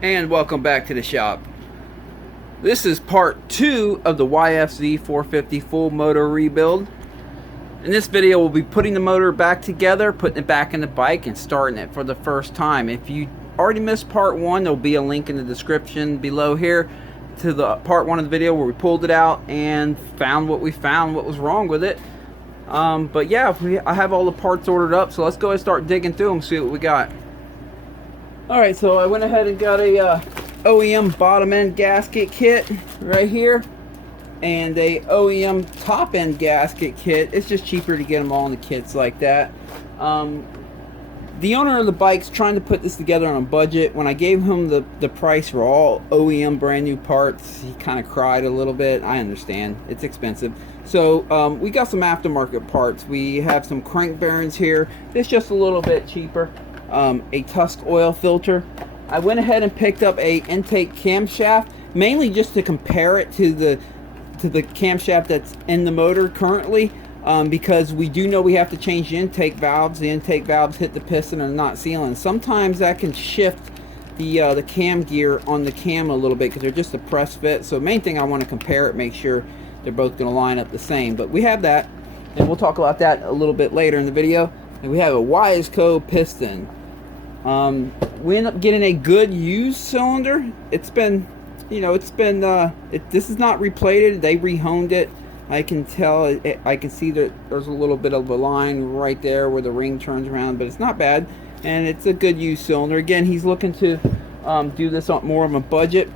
And welcome back to the shop. This is part 2 of the YFZ450 full motor rebuild. In this video we'll be putting the motor back together, putting it back in the bike, and starting it for the first time. If you already missed part 1, there'll be a link in the description below here to the part 1 of the video where we pulled it out and found what was wrong with it. But yeah, I have all the parts ordered up, so let's go ahead and start digging through them, see what we got. Alright, so I went ahead and got a OEM bottom end gasket kit right here and a OEM top end gasket kit. It's just cheaper to get them all in the kits like that. The owner of the bike's trying to put this together on a budget. When I gave him the price for all OEM brand new parts, he kind of cried a little bit. I understand, it's expensive. So we got some aftermarket parts. We have some crank bearings here. It's just a little bit cheaper. A Tusk oil filter. I went ahead and picked up a intake camshaft, mainly just to compare it to the camshaft that's in the motor currently, because we do know we have to change the intake valves. The intake valves hit the piston and not sealing. Sometimes that can shift the cam gear on the cam a little bit because they're just a press fit. So main thing, I want to compare it, make sure they're both going to line up the same. But we have that, and we'll talk about that a little bit later in the video. And we have a YFZ450R piston. We end up getting a good used cylinder. It's been, this is not replated. They rehomed it. I can tell, I can see that there's a little bit of a line right there where the ring turns around, but it's not bad, and it's a good used cylinder. Again, he's looking to do this on more of a budget.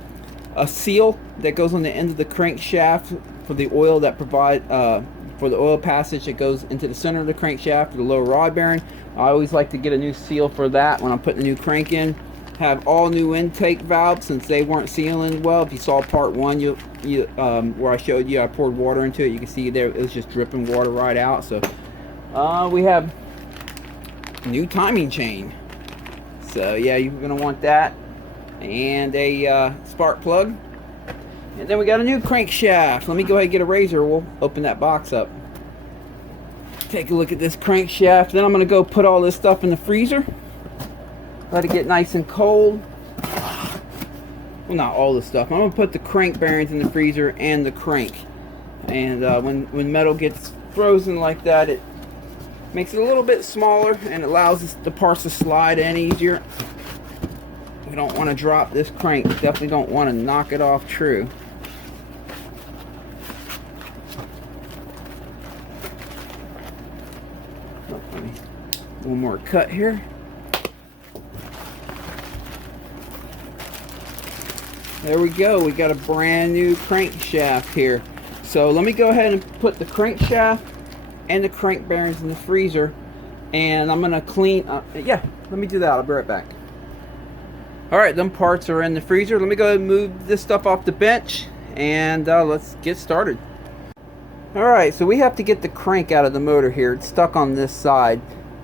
A seal that goes on the end of the crankshaft for the oil that for the oil passage that goes into the center of the crankshaft for the lower rod bearing. I always like to get a new seal for that when I'm putting a new crank in. Have all new intake valves since they weren't sealing well. If you saw part 1, where I showed you I poured water into it, you can see there it was just dripping water right out. So we have new timing chain. So yeah, you're gonna want that, and a spark plug. And then we got a new crankshaft. Let me go ahead and get a razor. We'll open that box up. Take a look at this crankshaft. Then I'm going to go put all this stuff in the freezer. Let it get nice and cold. Well, not all the stuff. I'm going to put the crank bearings in the freezer and the crank. And when metal gets frozen like that, it makes it a little bit smaller and allows the parts to slide in easier. We don't want to drop this crank. Definitely don't want to knock it off true. One more cut here. There we go. We got a brand new crankshaft here. So let me go ahead and put the crankshaft and the crank bearings in the freezer, and I'm gonna clean. Yeah, let me do that. I'll be right back. All right, them parts are in the freezer. Let me go ahead and move this stuff off the bench, and let's get started. All right, so we have to get the crank out of the motor here. It's stuck on this side.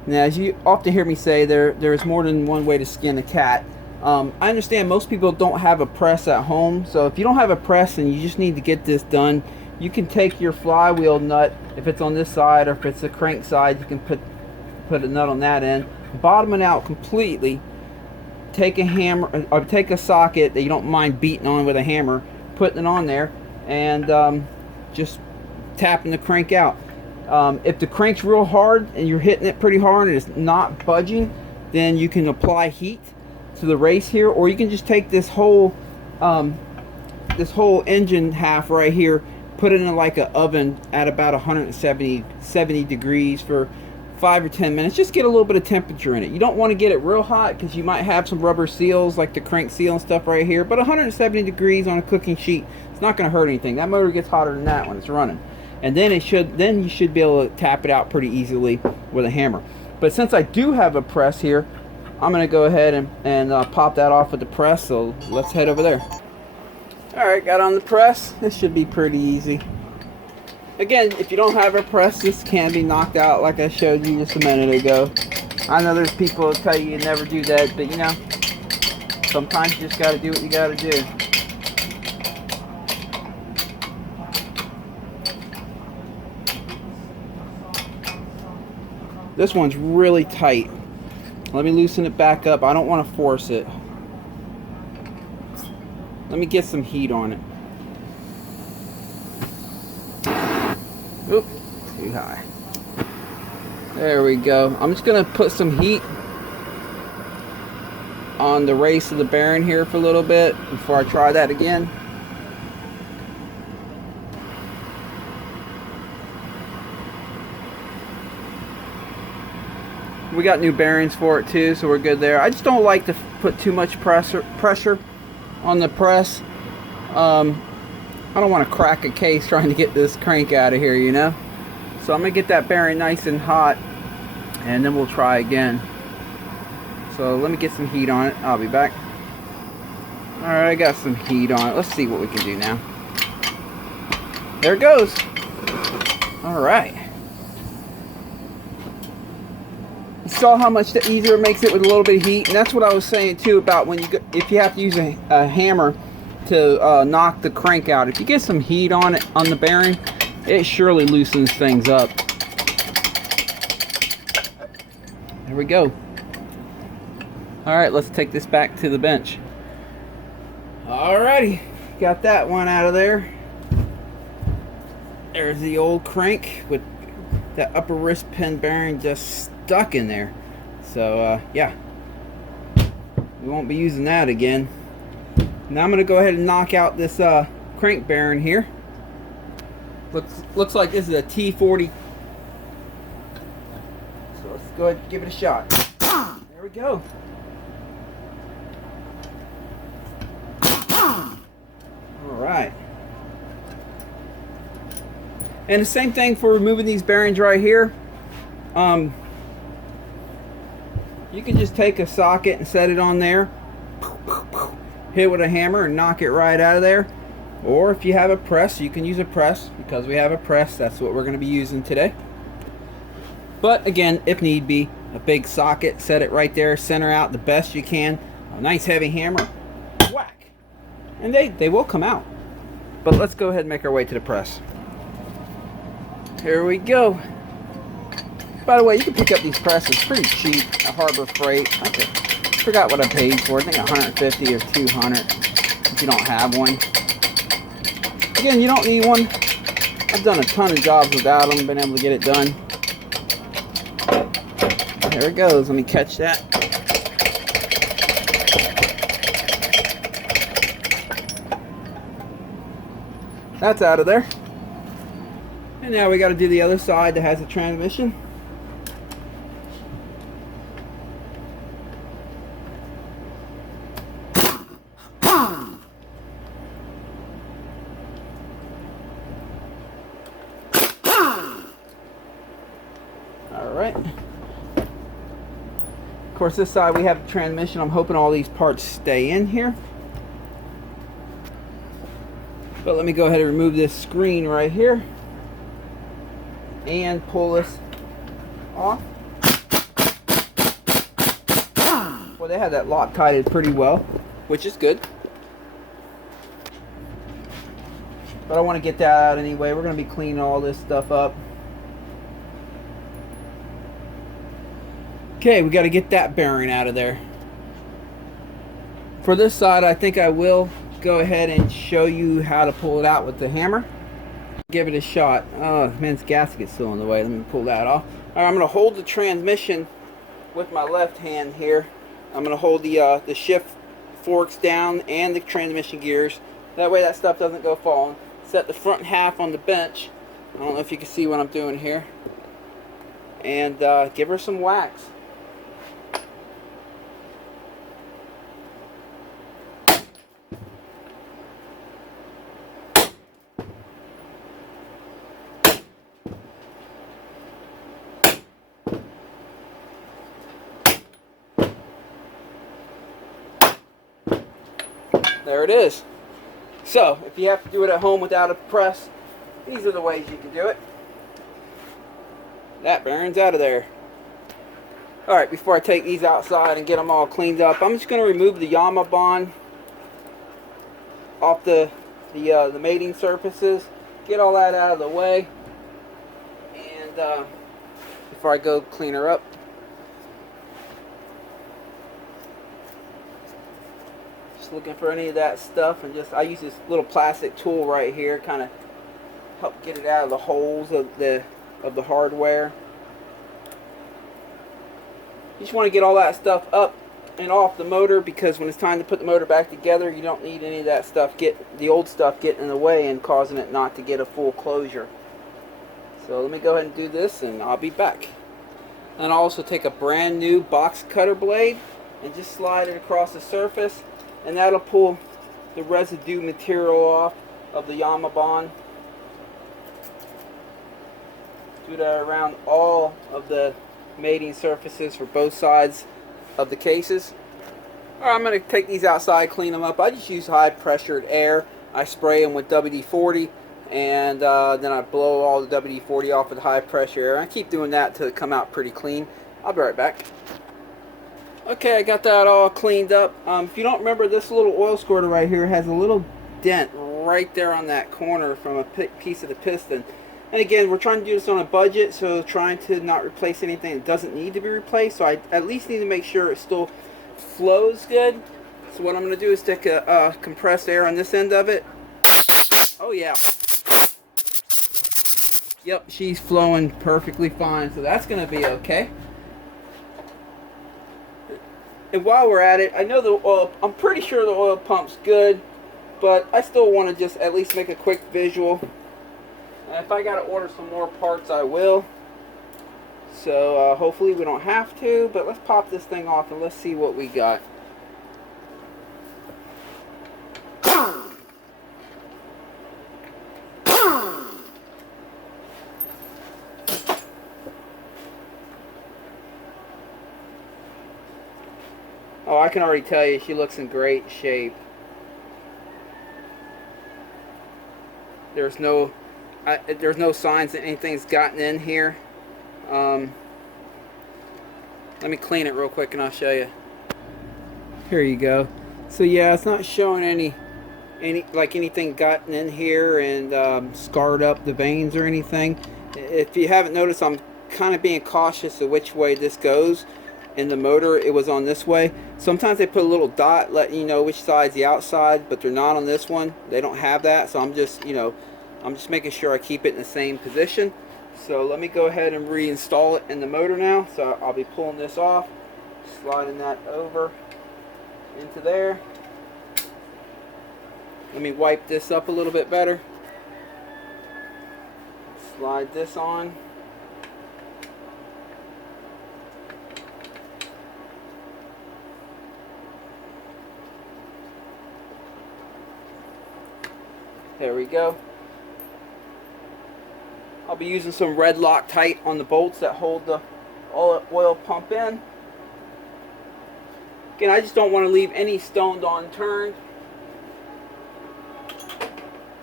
Now, as you often hear me say, there is more than one way to skin a cat. I understand most people don't have a press at home, so if you don't have a press and you just need to get this done, you can take your flywheel nut, if it's on this side, or if it's the crank side, you can put a nut on that end, bottom it out completely, take a hammer, or take a socket that you don't mind beating on with a hammer, putting it on there, and just tapping the crank out. If the crank's real hard and you're hitting it pretty hard and it's not budging, then you can apply heat to the race here, or you can just take this whole engine half right here, put it in like an oven at about 170 degrees for 5 or 10 minutes. Just get a little bit of temperature in it. You don't want to get it real hot because you might have some rubber seals like the crank seal and stuff right here, but 170 degrees on a cooking sheet, it's not going to hurt anything. That motor gets hotter than that when it's running. And then you should be able to tap it out pretty easily with a hammer. But since I do have a press here, I'm going to go ahead and pop that off with the press. So let's head over there. All right, got on the press. This should be pretty easy. Again, if you don't have a press, this can be knocked out like I showed you just a minute ago. I know there's people who tell you never do that, but you know, sometimes you just got to do what you got to do. This one's really tight. Let me loosen it back up. I don't want to force it. Let me get some heat on it. Oop, too high. There we go. I'm just gonna put some heat on the race of the bearing here for a little bit before I try that again. We got new bearings for it too, so we're good there. I just don't like to put too much pressure on the press. I don't want to crack a case trying to get this crank out of here, you know. So I'm gonna get that bearing nice and hot, and then we'll try again. So let me get some heat on it. I'll be back. Alright, I got some heat on it. Let's see what we can do now. There it goes. Alright. You saw how much easier it makes it with a little bit of heat, and that's what I was saying too about when if you have to use a hammer to knock the crank out. If you get some heat on it, on the bearing, it surely loosens things up. There we go. Alright, let's take this back to the bench. Alrighty, got that one out of there. There's the old crank with that upper wrist pin bearing just stuck in there. So yeah, we won't be using that again. Now I'm going to go ahead and knock out this crank bearing here. Looks like this is a T40. So let's go ahead and give it a shot. There we go. Alright. And the same thing for removing these bearings right here. You can just take a socket and set it on there. Hit it with a hammer and knock it right out of there. Or if you have a press, you can use a press. Because we have a press, that's what we're going to be using today. But again, if need be, a big socket, set it right there, center out the best you can. A nice heavy hammer, whack. And they will come out. But let's go ahead and make our way to the press. Here we go. By the way, you can pick up these presses pretty cheap at Harbor Freight. I forgot what I paid for. I think 150 or 200 if you don't have one. Again, you don't need one. I've done a ton of jobs without them, been able to get it done. There it goes. Let me catch that. That's out of there. And now we got to do the other side that has a transmission. Alright. Of course, this side we have the transmission. I'm hoping all these parts stay in here. But let me go ahead and remove this screen right here and pull this off. Well, they have that Loctited pretty well, which is good. But I want to get that out anyway. We're going to be cleaning all this stuff up. Okay, we got to get that bearing out of there. For this side, I think I will go ahead and show you how to pull it out with the hammer. Give it a shot. Oh, man's gasket's still in the way. Let me pull that off. All right, I'm going to hold the transmission with my left hand here. I'm going to hold the shift forks down and the transmission gears. That way that stuff doesn't go falling. Set the front half on the bench. I don't know if you can see what I'm doing here. And give her some wax. There it is. So, if you have to do it at home without a press, these are the ways you can do it. That bearing's out of there. Alright, before I take these outside and get them all cleaned up, I'm just going to remove the Yamaha bond off the mating surfaces. Get all that out of the way. And before I go clean her up. Just loose, looking for any of that stuff, and I use this little plastic tool right here, kind of help get it out of the holes of the hardware. You just want to get all that stuff up and off the motor, because when it's time to put the motor back together, you don't need any of that stuff, the old stuff getting in the way and causing it not to get a full closure. So let me go ahead and do this, and I'll be back. And I'll also take a brand new box cutter blade and just slide it across the surface, and that'll pull the residue material off of the Yamaha. Do that around all of the mating surfaces for both sides of the cases. Alright, I'm going to take these outside, clean them up. I just use high pressured air. I spray them with WD-40, and then I blow all the WD-40 off with high pressure air. I keep doing that till it come out pretty clean. I'll be right back. Okay, I got that all cleaned up. If you don't remember, this little oil squirter right here has a little dent right there on that corner from a piece of the piston. And again, we're trying to do this on a budget, so trying to not replace anything that doesn't need to be replaced. So I at least need to make sure it still flows good. So what I'm going to do is stick a compressed air on this end of it. Oh yeah. Yep, she's flowing perfectly fine, so that's going to be okay. And while we're at it, I know the oil, I'm pretty sure the oil pump's good, but I still want to just at least make a quick visual. And if I got to order some more parts, I will. So hopefully we don't have to, but let's pop this thing off and let's see what we got. Oh, I can already tell you she looks in great shape. There's no signs that anything's gotten in here. Let me clean it real quick and I'll show you. Here you go. So yeah, it's not showing anything gotten in here and scarred up the veins or anything. If you haven't noticed, I'm kind of being cautious of which way this goes. In the motor, it was on this way. Sometimes they put a little dot letting you know which side's the outside, but they're not on this one. They don't have that, so I'm just making sure I keep it in the same position. So let me go ahead and reinstall it in the motor now. So I'll be pulling this off, sliding that over into there. Let me wipe this up a little bit better. Slide this on. There we go. I'll be using some red Loctite on the bolts that hold the oil pump in. Again, I just don't want to leave any stone unturned.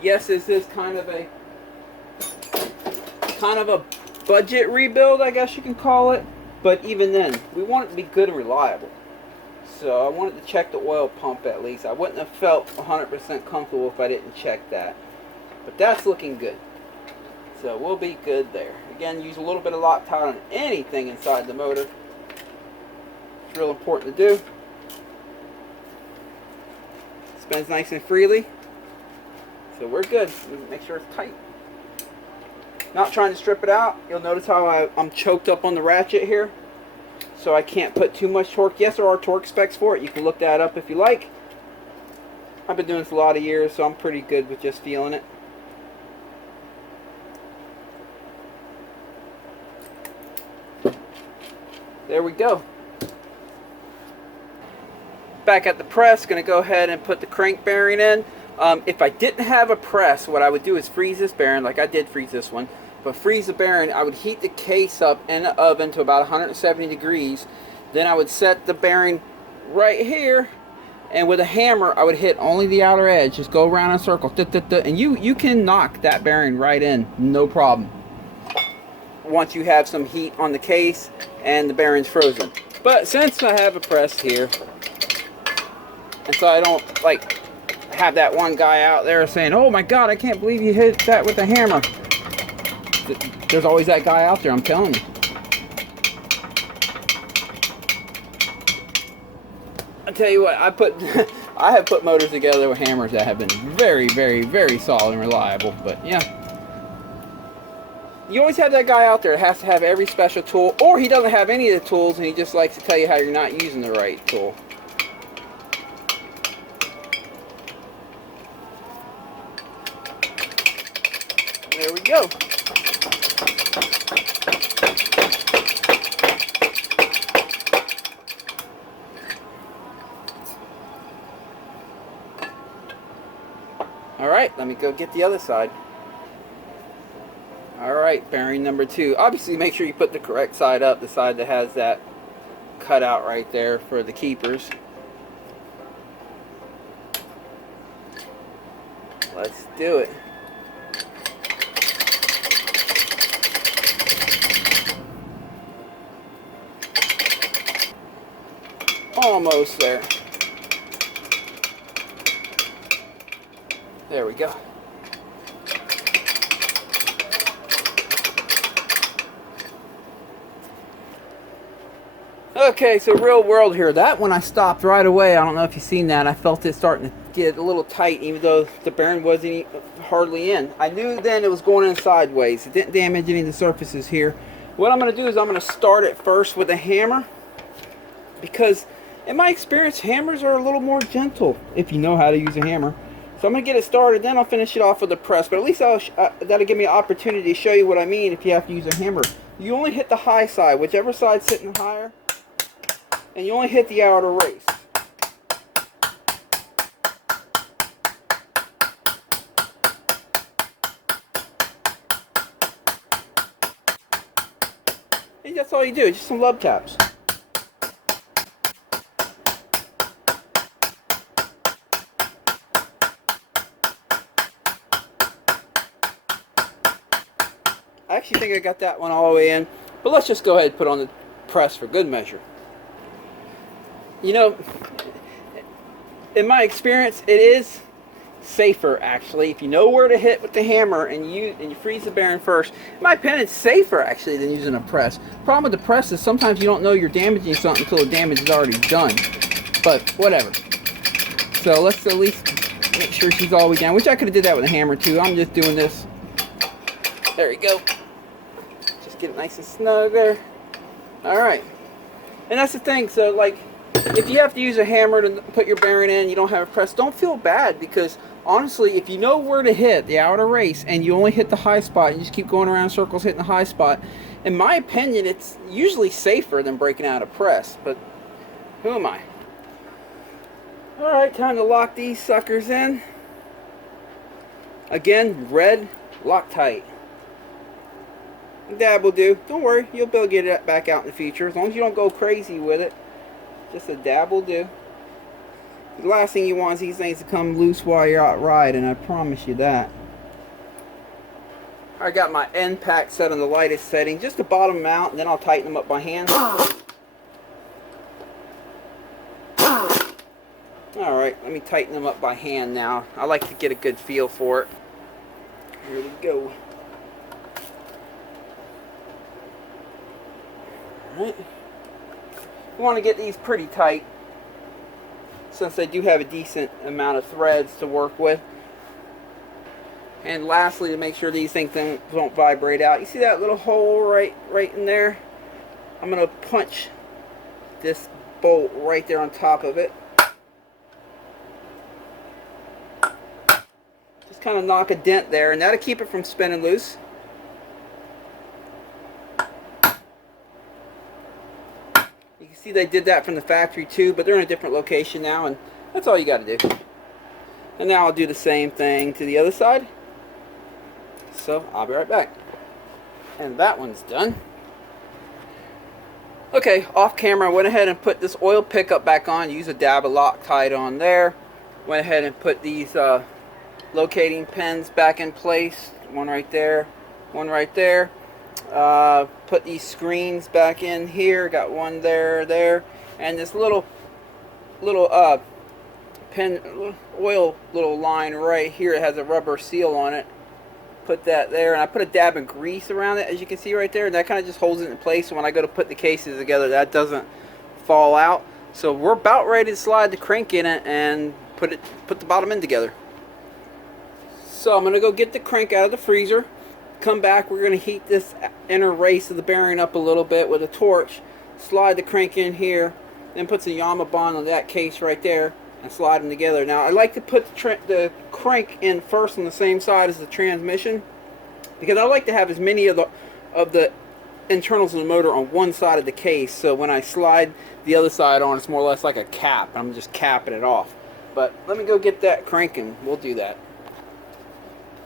Yes, this is kind of a budget rebuild, I guess you can call it. But even then, we want it to be good and reliable. So I wanted to check the oil pump at least. I wouldn't have felt 100% comfortable if I didn't check that. But that's looking good. So we'll be good there. Again, use a little bit of Loctite on anything inside the motor. It's real important to do. Spins nice and freely. So we're good. Make sure it's tight. Not trying to strip it out. You'll notice how I'm choked up on the ratchet here. So I can't put too much torque. Yes, there are torque specs for it. You can look that up if you like. I've been doing this a lot of years, so I'm pretty good with just feeling it. There we go. Back at the press, going to go ahead and put the crank bearing in. If I didn't have a press, what I would do is freeze this bearing, like I did freeze this one. But freeze the bearing, I would heat the case up in the oven to about 170 degrees. Then I would set the bearing right here, and with a hammer I would hit only the outer edge. Just go around in a circle, and you can knock that bearing right in, no problem, once you have some heat on the case and the bearing's frozen. But since I have a press here, and so I don't like have that one guy out there saying, "Oh my God, I can't believe you hit that with a hammer." There's always that guy out there, I'm telling you. I tell you what, I put I have put motors together with hammers that have been very, very, very solid and reliable. But yeah, you always have that guy out there that has to have every special tool, or he doesn't have any of the tools and he just likes to tell you how you're not using the right tool. There we go. Alright, let me go get the other side. Alright, bearing number 2. Obviously make sure you put the correct side up, the side that has that cutout right there for the keepers. Let's do it. Almost there. There we go. Okay, so real world here. That one I stopped right away. I don't know if you've seen that. I felt it starting to get a little tight even though the bearing wasn't hardly in. I knew then it was going in sideways. It didn't damage any of the surfaces here. What I'm going to do is I'm going to start it first with a hammer, because in my experience hammers are a little more gentle if you know how to use a hammer. So I'm going to get it started, then I'll finish it off with a press. But at least that'll give me an opportunity to show you what I mean if you have to use a hammer. You only hit the high side, whichever side's sitting higher, and you only hit the outer race. And that's all you do, just some love taps. I actually think I got that one all the way in, but let's just go ahead and put on the press for good measure. You know, in my experience, it is safer actually if you know where to hit with the hammer and you freeze the bearing first. In my opinion, it's safer actually than using a press. Problem with the press is sometimes you don't know you're damaging something until the damage is already done. But whatever. So let's at least make sure she's all the way down, which I could have did that with a hammer too. I'm just doing this. There we go. Just get it nice and snug there. Alright. And that's the thing, so like, if you have to use a hammer to put your bearing in, you don't have a press, don't feel bad, because honestly, if you know where to hit the outer race and you only hit the high spot, and you just keep going around in circles hitting the high spot, in my opinion, it's usually safer than breaking out a press, but who am I? Alright, time to lock these suckers in. Again, red, Loctite. Dab will do. Don't worry, you'll be able to get it back out in the future, as long as you don't go crazy with it. Just a dab will do. The last thing you want is these things to come loose while you're out riding, I promise you that. I got my end pack set on the lightest setting, just to bottom them out, and then I'll tighten them up by hand. Alright, let me tighten them up by hand now. I like to get a good feel for it. Here we go. Alright. You want to get these pretty tight, since they do have a decent amount of threads to work with. And lastly, to make sure these things don't vibrate out, you see that little hole right in there? I'm going to punch this bolt right there on top of it. Just kind of knock a dent there, and that'll keep it from spinning loose. See, they did that from the factory too, but they're in a different location now, and that's all you got to do. And now I'll do the same thing to the other side. So I'll be right back. And that one's done. Okay, off camera, I went ahead and put this oil pickup back on. Use a dab of Loctite on there. Went ahead and put these locating pins back in place. One right there, one right there. Put these screens back in here. Got one there, and this little pin oil little line right here. It has a rubber seal on it. Put that there, and I put a dab of grease around it, as you can see right there, and that kind of just holds it in place. So when I go to put the cases together, that doesn't fall out. So we're about ready to slide the crank in it and put the bottom end together. So I'm gonna go get the crank out of the freezer. Come back, we're gonna heat this inner race of the bearing up a little bit with a torch. Slide the crank in here, then put some Yamaha bond on that case right there and slide them together. Now I like to put the crank in first on the same side as the transmission, because I like to have as many of the internals of the motor on one side of the case, so when I slide the other side on, it's more or less like a cap. I'm just capping it off. But let me go get that crank and we'll do that.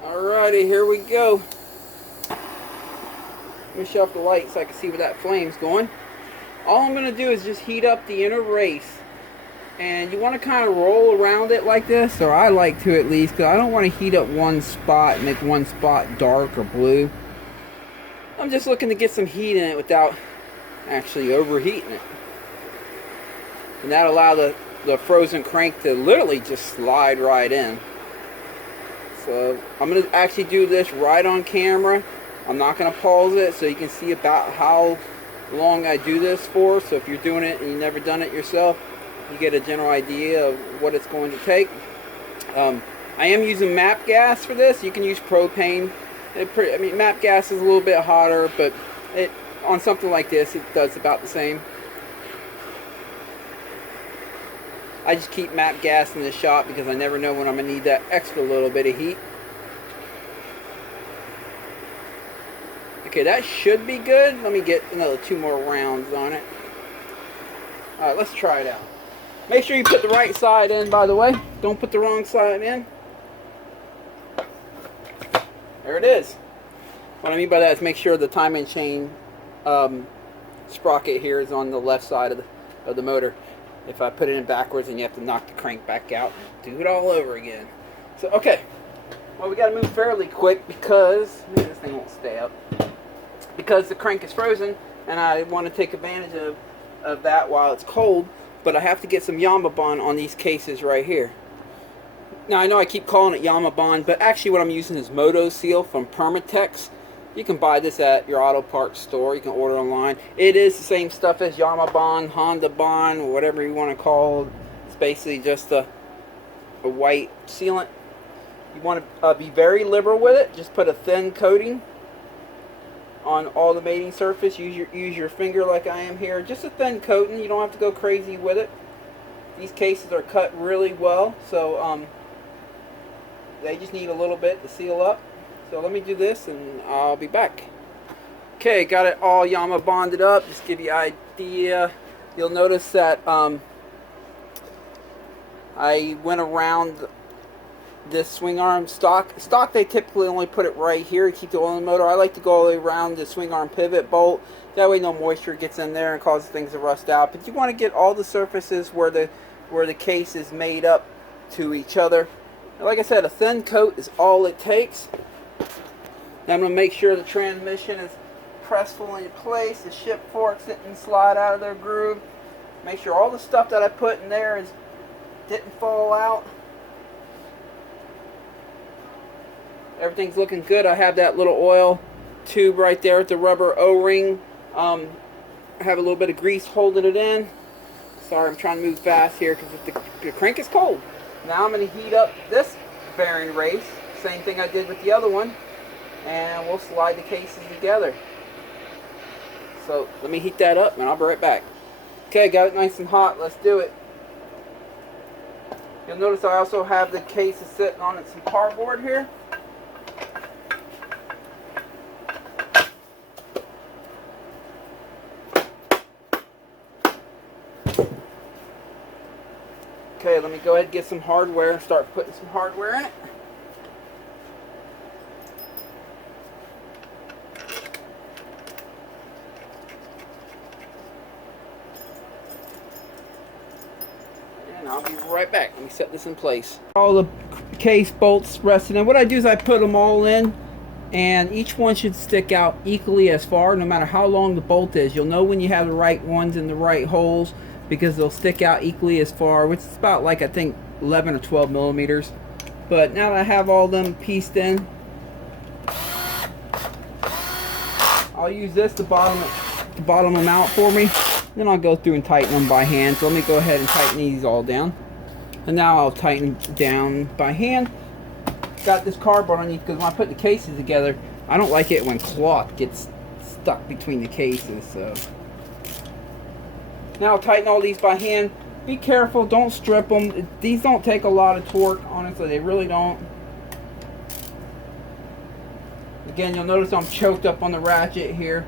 Alrighty, here we go. Let me shut off the light so I can see where that flame's going. All I'm going to do is just heat up the inner race. And you want to kind of roll around it like this, or I like to at least, because I don't want to heat up one spot and make one spot dark or blue. I'm just looking to get some heat in it without actually overheating it. And that'll allow the frozen crank to literally just slide right in. So I'm going to actually do this right on camera. I'm not going to pause it so you can see about how long I do this for. So if you're doing it and you've never done it yourself, you get a general idea of what it's going to take. I am using MAP gas for this. You can use propane. I mean, MAP gas is a little bit hotter, but on something like this, it does about the same. I just keep MAP gas in the shop because I never know when I'm going to need that extra little bit of heat. Okay, that should be good. Let me get another 2 more rounds on it. Alright, let's try it out. Make sure you put the right side in, by the way. Don't put the wrong side in. There it is. What I mean by that is make sure the timing chain sprocket here is on the left side of the motor. If I put it in backwards and you have to knock the crank back out, do it all over again. So, okay. Well, we got to move fairly quick because maybe this thing won't stay up. Because the crank is frozen and I want to take advantage of that while it's cold. But I have to get some Yamaha bond on these cases right here. Now I know I keep calling it Yamaha bond, but actually what I'm using is Moto Seal from Permatex. You can buy this at your auto parts store. You can order online. It is the same stuff as Yamaha bond, Honda bond, or whatever you want to call it. It's basically just a white sealant. You want to be very liberal with it. Just put a thin coating on all the mating surface. Use your finger like I am here. Just a thin coating. You don't have to go crazy with it. These cases are cut really well, so they just need a little bit to seal up. So let me do this and I'll be back. Okay, got it all Yamaha bonded up. Just to give you an idea, you'll notice that I went around this swing arm stock. They typically only put it right here to keep the oil in the motor. I like to go all the way around the swing arm pivot bolt. That way no moisture gets in there and causes things to rust out. But you want to get all the surfaces where the case is made up to each other. And like I said, a thin coat is all it takes. Now I'm going to make sure the transmission is pressed fully in place. The ship forks didn't slide out of their groove. Make sure all the stuff that I put in there didn't fall out. Everything's looking good. I have that little oil tube right there with the rubber O-ring. I have a little bit of grease holding it in. Sorry, I'm trying to move fast here because the crank is cold. Now I'm going to heat up this bearing race. Same thing I did with the other one. And we'll slide the cases together. So let me heat that up and I'll be right back. Okay, got it nice and hot. Let's do it. You'll notice I also have the cases sitting on some cardboard here. Okay, let me go ahead and get some hardware and start putting some hardware in it. And I'll be right back. Let me set this in place. All the case bolts rested in. What I do is I put them all in, and each one should stick out equally as far, no matter how long the bolt is. You'll know when you have the right ones in the right holes, because they'll stick out equally as far, which is about like I think 11 or 12 millimeters. But now that I have all them pieced in, I'll use this to bottom them out for me. Then I'll go through and tighten them by hand. So let me go ahead and tighten these all down. And now I'll tighten down by hand. Got this cardboard underneath because when I put the cases together, I don't like it when cloth gets stuck between the cases. So now I'll tighten all these by hand. Be careful, don't strip them. These don't take a lot of torque, honestly, they really don't. Again, you'll notice I'm choked up on the ratchet here,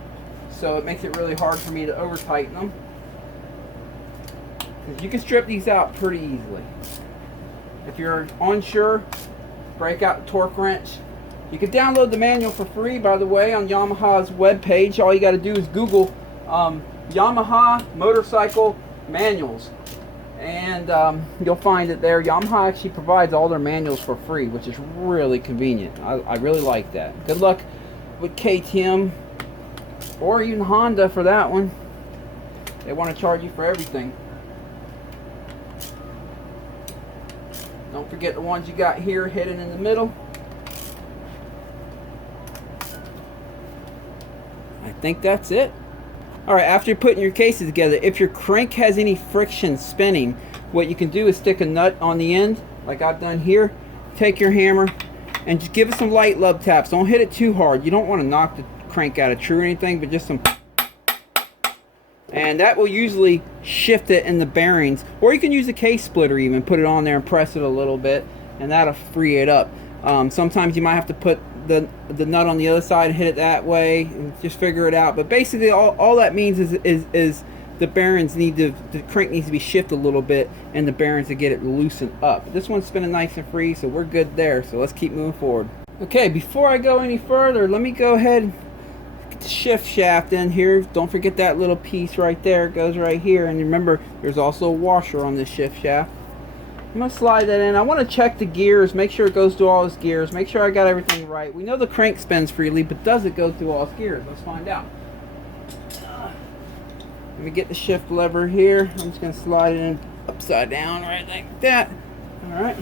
so it makes it really hard for me to over tighten them. You can strip these out pretty easily. If you're unsure, break out the torque wrench. You can download the manual for free, by the way, on Yamaha's webpage. All you got to do is Google Yamaha motorcycle manuals, and you'll find it there. Yamaha actually provides all their manuals for free, which is really convenient. I really like that. Good luck with KTM or even Honda for that one. They want to charge you for everything. Don't forget the ones you got here hidden in the middle. I think that's it. Alright, after you're putting your cases together, if your crank has any friction spinning, what you can do is stick a nut on the end, like I've done here. Take your hammer and just give it some light love taps. Don't hit it too hard. You don't want to knock the crank out of true or anything, but just some. And that will usually shift it in the bearings. Or you can use a case splitter even, put it on there and press it a little bit, and that'll free it up. Sometimes you might have to put the nut on the other side and hit it that way, and just figure it out. But basically all that means is the bearings the crank needs to be shifted a little bit, and the bearings to get it loosened up. This one's spinning nice and free, so we're good there. So let's keep moving forward. Okay, before I go any further, let me go ahead and get the shift shaft in here. Don't forget that little piece right there. It goes right here, and remember there's also a washer on this shift shaft. I'm going to slide that in. I want to check the gears, make sure it goes through all its gears, make sure I got everything right. We know the crank spins freely, but does it go through all its gears? Let's find out. Let me get the shift lever here. I'm just going to slide it in upside down right like that. Alright.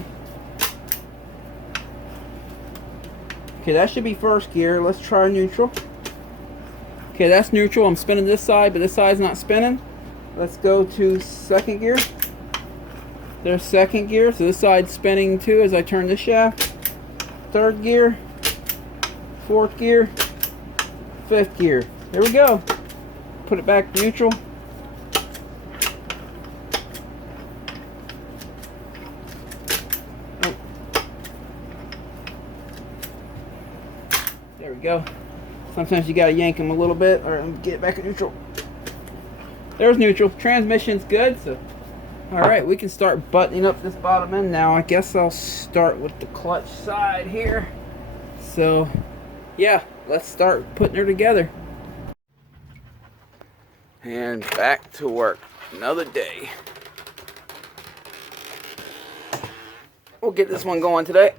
Okay, that should be first gear. Let's try neutral. Okay, that's neutral. I'm spinning this side, but this side's not spinning. Let's go to second gear. There's second gear, so this side's spinning too as I turn the shaft. Third gear, fourth gear, fifth gear. There we go. Put it back to neutral. Oh. There we go. Sometimes you gotta yank them a little bit, or get it back to neutral. There's neutral. Transmission's good, so. Alright, we can start buttoning up this bottom end now. I guess I'll start with the clutch side here. So, yeah, let's start putting her together. And back to work. Another day. We'll get this one going today.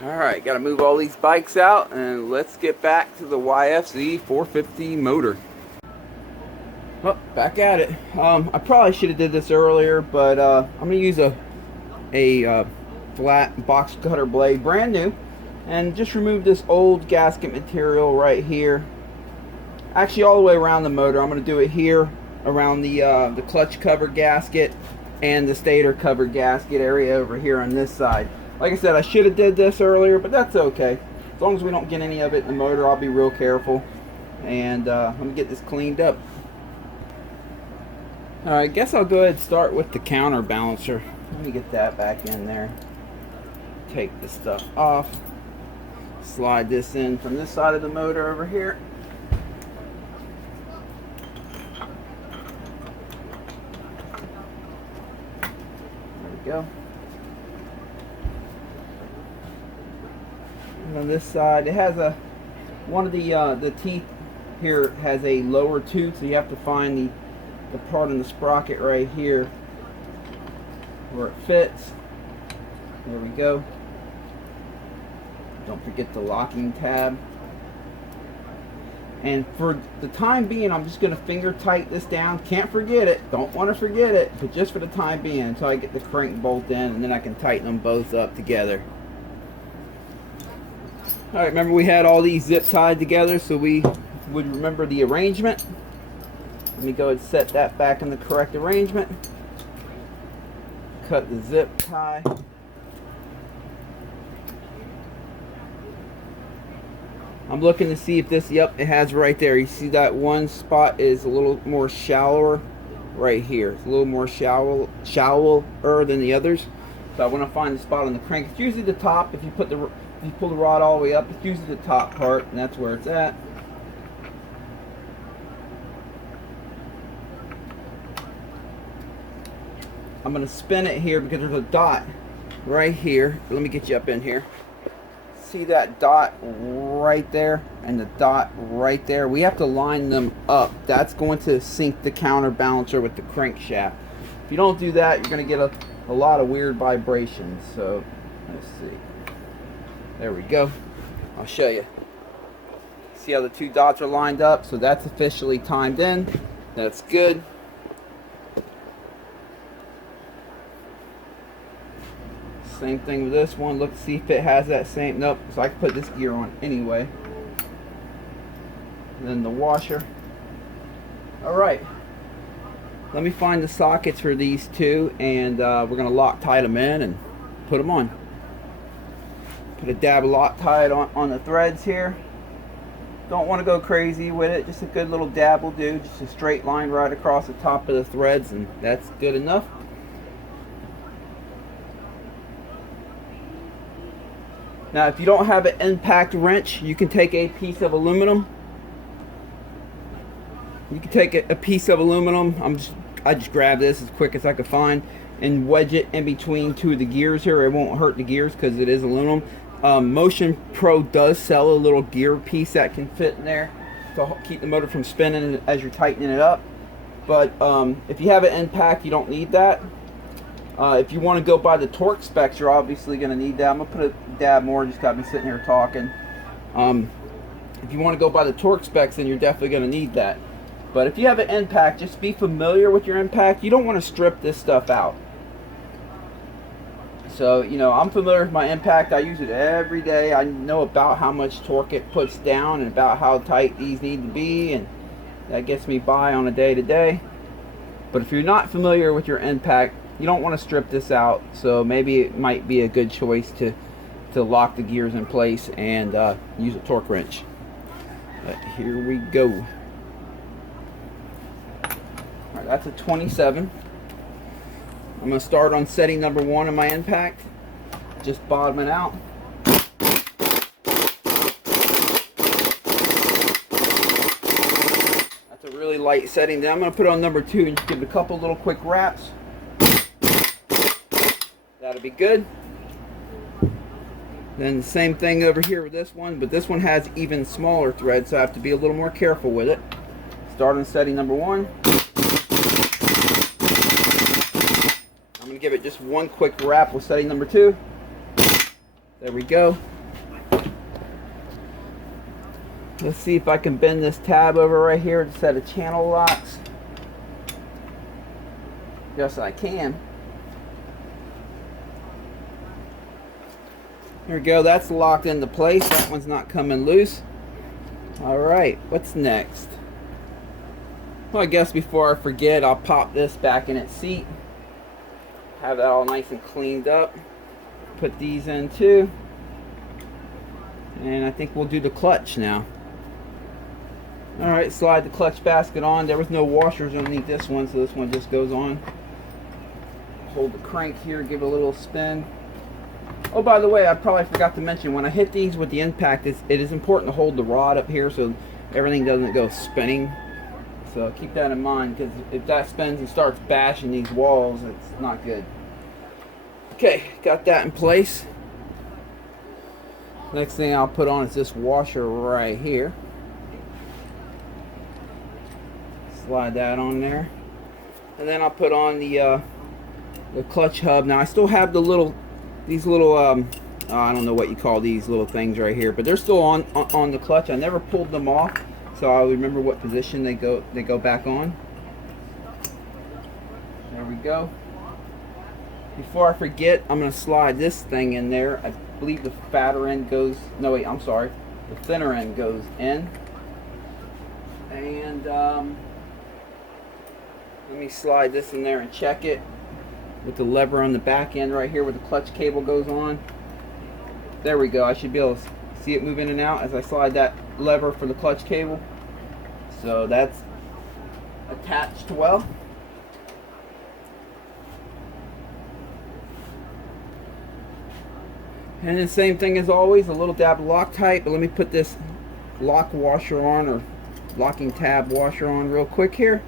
Alright, gotta move all these bikes out, and let's get back to the YFZ450 motor. Oh, back at it. I probably should have did this earlier, but I'm gonna use a flat box cutter blade, brand new, and just remove this old gasket material right here. Actually, all the way around the motor. I'm gonna do it here around the clutch cover gasket and the stator cover gasket area over here on this side. Like I said, I should have did this earlier, but that's okay. As long as we don't get any of it in the motor, I'll be real careful. And let me get this cleaned up. Alright, I guess I'll go ahead and start with the counterbalancer. Let me get that back in there. Take this stuff off. Slide this in from this side of the motor over here. There we go. And on this side, it has one of the teeth here has a lower tooth, so you have to find the part in the sprocket right here where it fits. There we go. Don't forget the locking tab. And for the time being, I'm just going to finger tight this down. Can't forget it. Don't want to forget it. But just for the time being, until I get the crank bolt in, and then I can tighten them both up together. All right, remember we had all these zip tied together so we would remember the arrangement. Let me go ahead and set that back in the correct arrangement. Cut the zip tie. I'm looking to see if this, yep, it has right there. You see that one spot is a little more shallower right here. It's a little more shallower than the others. So I want to find the spot on the crank. It's usually the top. If you pull the rod all the way up, it's usually the top part, and that's where it's at. I'm going to spin it here because there's a dot right here. Let me get you up in here. See that dot right there and the dot right there? We have to line them up. That's going to sync the counterbalancer with the crankshaft. If you don't do that, you're going to get a lot of weird vibrations. So let's see. There we go. I'll show you. See how the two dots are lined up? So that's officially timed in. That's good. Same thing with this one. Look, see if it has that same. Nope. So I can put this gear on anyway. And then the washer. All right. Let me find the sockets for these two, and we're gonna Loctite them in and put them on. Put a dab of Loctite on the threads here. Don't want to go crazy with it. Just a good little dab will do. Just a straight line right across the top of the threads, and that's good enough. Now, if you don't have an impact wrench, you can take a piece of aluminum. You can take a piece of aluminum. I just grabbed this as quick as I could find and wedge it in between two of the gears here. It won't hurt the gears because it is aluminum. Motion Pro does sell a little gear piece that can fit in there to keep the motor from spinning as you're tightening it up. But if you have an impact, you don't need that. If you want to go by the torque specs, you're obviously going to need that. I'm going to put a dab more, just got me sitting here talking. If you want to go by the torque specs, then you're definitely going to need that. But if you have an impact, just be familiar with your impact. You don't want to strip this stuff out. So, you know, I'm familiar with my impact. I use it every day. I know about how much torque it puts down and about how tight these need to be, and that gets me by on a day-to-day. But if you're not familiar with your impact, you don't want to strip this out. So maybe it might be a good choice to lock the gears in place and use a torque wrench. But here we go. All right, that's a 27. I'm going to start on setting number 1 of my impact. Just bottoming out. That's a really light setting. Then I'm going to put on number 2 and just give it a couple little quick wraps. That'll be good. Then the same thing over here with this one, but this one has even smaller threads, so I have to be a little more careful with it. Start on setting number 1. I'm going to give it just one quick wrap with setting number 2. There we go. Let's see if I can bend this tab over right here to set a channel locks. Yes, I can. There we go, that's locked into place. That one's not coming loose. Alright, what's next? Well, I guess before I forget, I'll pop this back in its seat. Have that all nice and cleaned up. Put these in too. And I think we'll do the clutch now. Alright, slide the clutch basket on. There was no washers underneath this one, so this one just goes on. Hold the crank here, give it a little spin. Oh, by the way, I probably forgot to mention, when I hit these with the impact, it is important to hold the rod up here so everything doesn't go spinning. So keep that in mind, because if that spins and starts bashing these walls, it's not good. Okay, got that in place. Next thing I'll put on is this washer right here. Slide that on there. And then I'll put on the clutch hub. Now I still have these little I don't know what you call these little things right here, but they're still on the clutch. I never pulled them off, so I'll remember what position they go back on. There we go. Before I forget, I'm going to slide this thing in there. believe the fatter end goes, no wait, I'm sorry, the thinner end goes in. And let me slide this in there and check it with the lever on the back end right here where the clutch cable goes on. There we go. I should be able to see it move in and out as I slide that lever for the clutch cable. So that's attached well. And then same thing as always, a little dab of Loctite, but let me put this lock washer on, or locking tab washer on real quick here.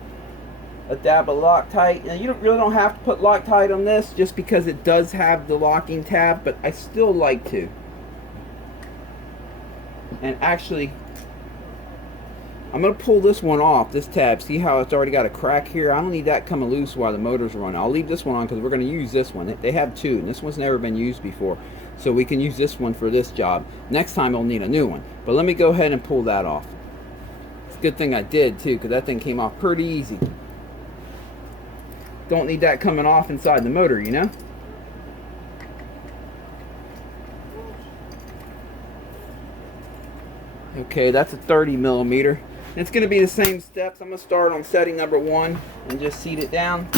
A dab of Loctite. Now you really don't have to put Loctite on this just because it does have the locking tab, but I still like to. And actually, I'm going to pull this one off, this tab. See how it's already got a crack here? I don't need that coming loose while the motor's running. I'll leave this one on because we're going to use this one. They have two, and this one's never been used before. So we can use this one for this job. Next time I'll need a new one. But let me go ahead and pull that off. It's a good thing I did too, because that thing came off pretty easy. Don't need that coming off inside the motor, you know? Okay, that's a 30 millimeter. It's going to be the same steps. I'm going to start on setting number 1 and just seat it down.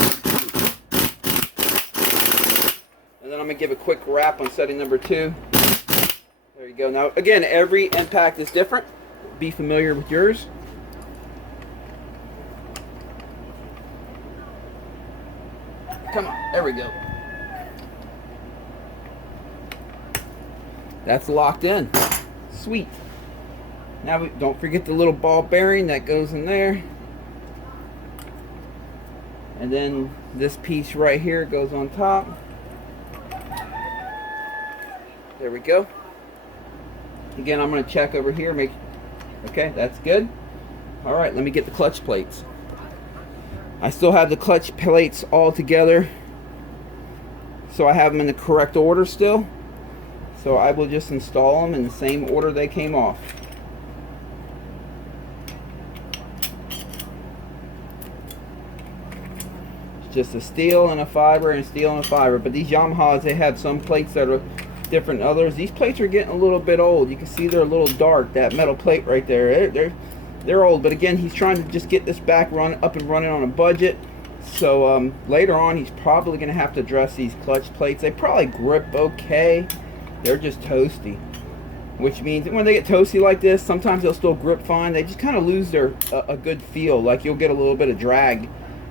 And then I'm going to give a quick wrap on setting number 2. There you go. Now, again, every impact is different. Be familiar with yours. Come on, there we go. That's locked in. Sweet. Now, don't forget the little ball bearing that goes in there. And then this piece right here goes on top. There we go. Again, I'm going to check over here. Okay, that's good. All right, let me get the clutch plates. I still have the clutch plates all together, so I have them in the correct order still. So I will just install them in the same order they came off. It's just a steel and a fiber and a steel and a fiber. But these Yamahas, they have some plates that are different than others. These plates are getting a little bit old. You can see they're a little dark. That metal plate right there, they're old. But again, he's trying to just get this back up and running on a budget. So later on, he's probably going to have to address these clutch plates. They probably grip okay. They're just toasty, which means when they get toasty like this, sometimes they'll still grip fine. They just kind of lose their a good feel. Like you'll get a little bit of drag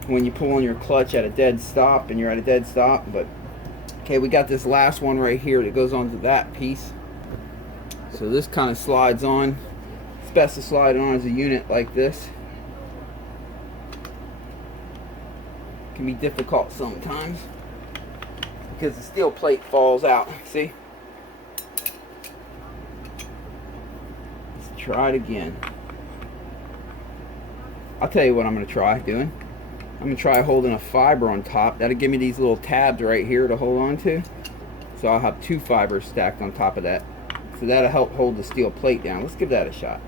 when you pull on your clutch at a dead stop, and you're at a dead stop. But okay, we got this last one right here that goes onto that piece. So this kind of slides on. It's best to slide on as a unit like this. It can be difficult sometimes because the steel plate falls out. See? Let's try it again. I'll tell you what I'm going to try doing. I'm going to try holding a fiber on top. That'll give me these little tabs right here to hold on to. So I'll have 2 fibers stacked on top of that. So that'll help hold the steel plate down. Let's give that a shot.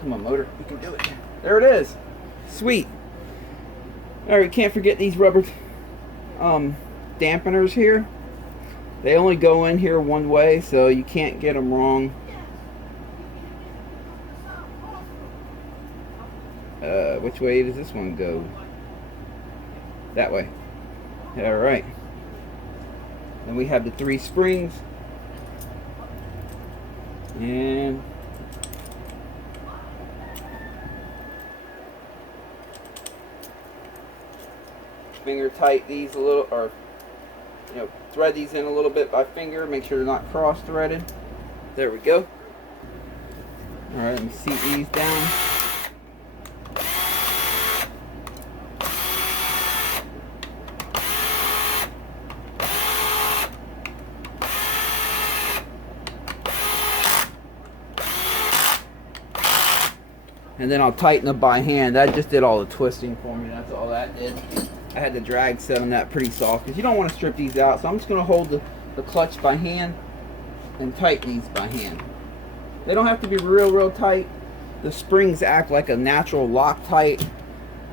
Come on, motor. You can do it. There it is. Sweet. Alright, can't forget these rubber dampeners here. They only go in here one way, so you can't get them wrong. Which way does this one go? That way. Alright. Then we have the 3 springs. And finger tight these a little, or thread these in a little bit by finger. Make sure they're not cross threaded. There we go. Alright, let me seat these down. And then I'll tighten them by hand. That just did all the twisting for me. That's all that did. I had the drag set on that pretty soft because you don't want to strip these out. So I'm just going to hold the clutch by hand and tighten these by hand. They don't have to be real tight. The springs act like a natural Loctite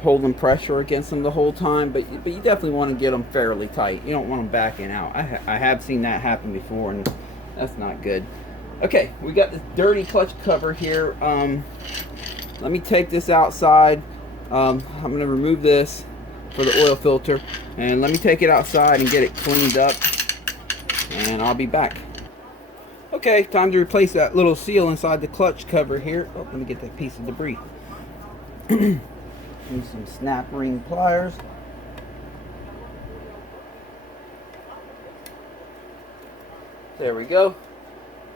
holding pressure against them the whole time, but you definitely want to get them fairly tight. You don't want them backing out. I have seen that happen before, and that's not good. Okay, we got this dirty clutch cover here. Let me take this outside. I'm going to remove this for the oil filter, and let me take it outside and get it cleaned up, and I'll be back. Okay, time to replace that little seal inside the clutch cover here. Oh, let me get that piece of debris. Use some snap ring pliers. There we go.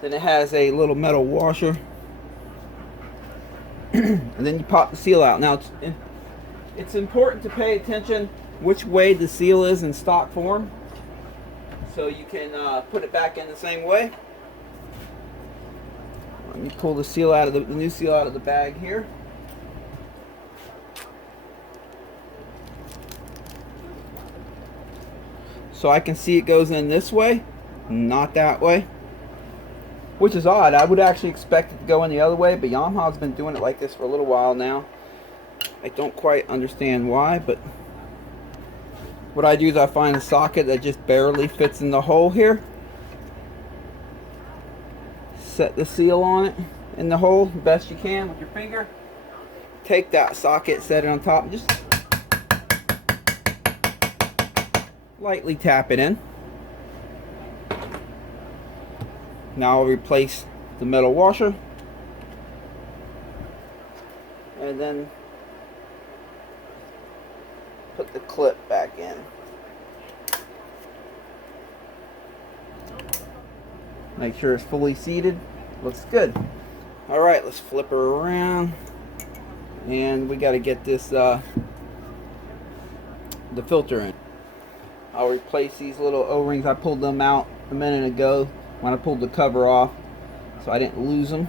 Then it has a little metal washer. And then you pop the seal out. Now it's important to pay attention which way the seal is in stock form, so you can put it back in the same way. Let me pull the seal out of the new seal out of the bag here. So I can see it goes in this way, not that way, which is odd. I would actually expect it to go in the other way, but Yamaha's been doing it like this for a little while now. I don't quite understand why, but what I do is I find a socket that just barely fits in the hole here, set the seal on it in the hole the best you can with your finger, take that socket, set it on top, and just lightly tap it in. Now I'll replace the metal washer, and then put the clip back in. Make sure it's fully seated. Looks good. Alright, let's flip her around, and we got to get this the filter in. I'll replace these little O-rings. I pulled them out a minute ago when I pulled the cover off, so I didn't lose them.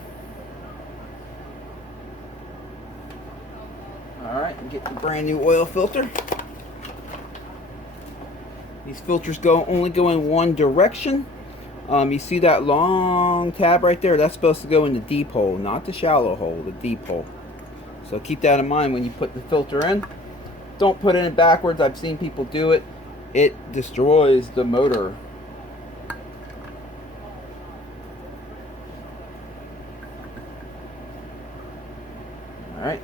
Alright, and get the brand new oil filter. These filters only go in one direction. You see that long tab right there? That's supposed to go in the deep hole, not the shallow hole, the deep hole. So keep that in mind when you put the filter in. Don't put it in backwards. I've seen people do it. It destroys the motor. All right.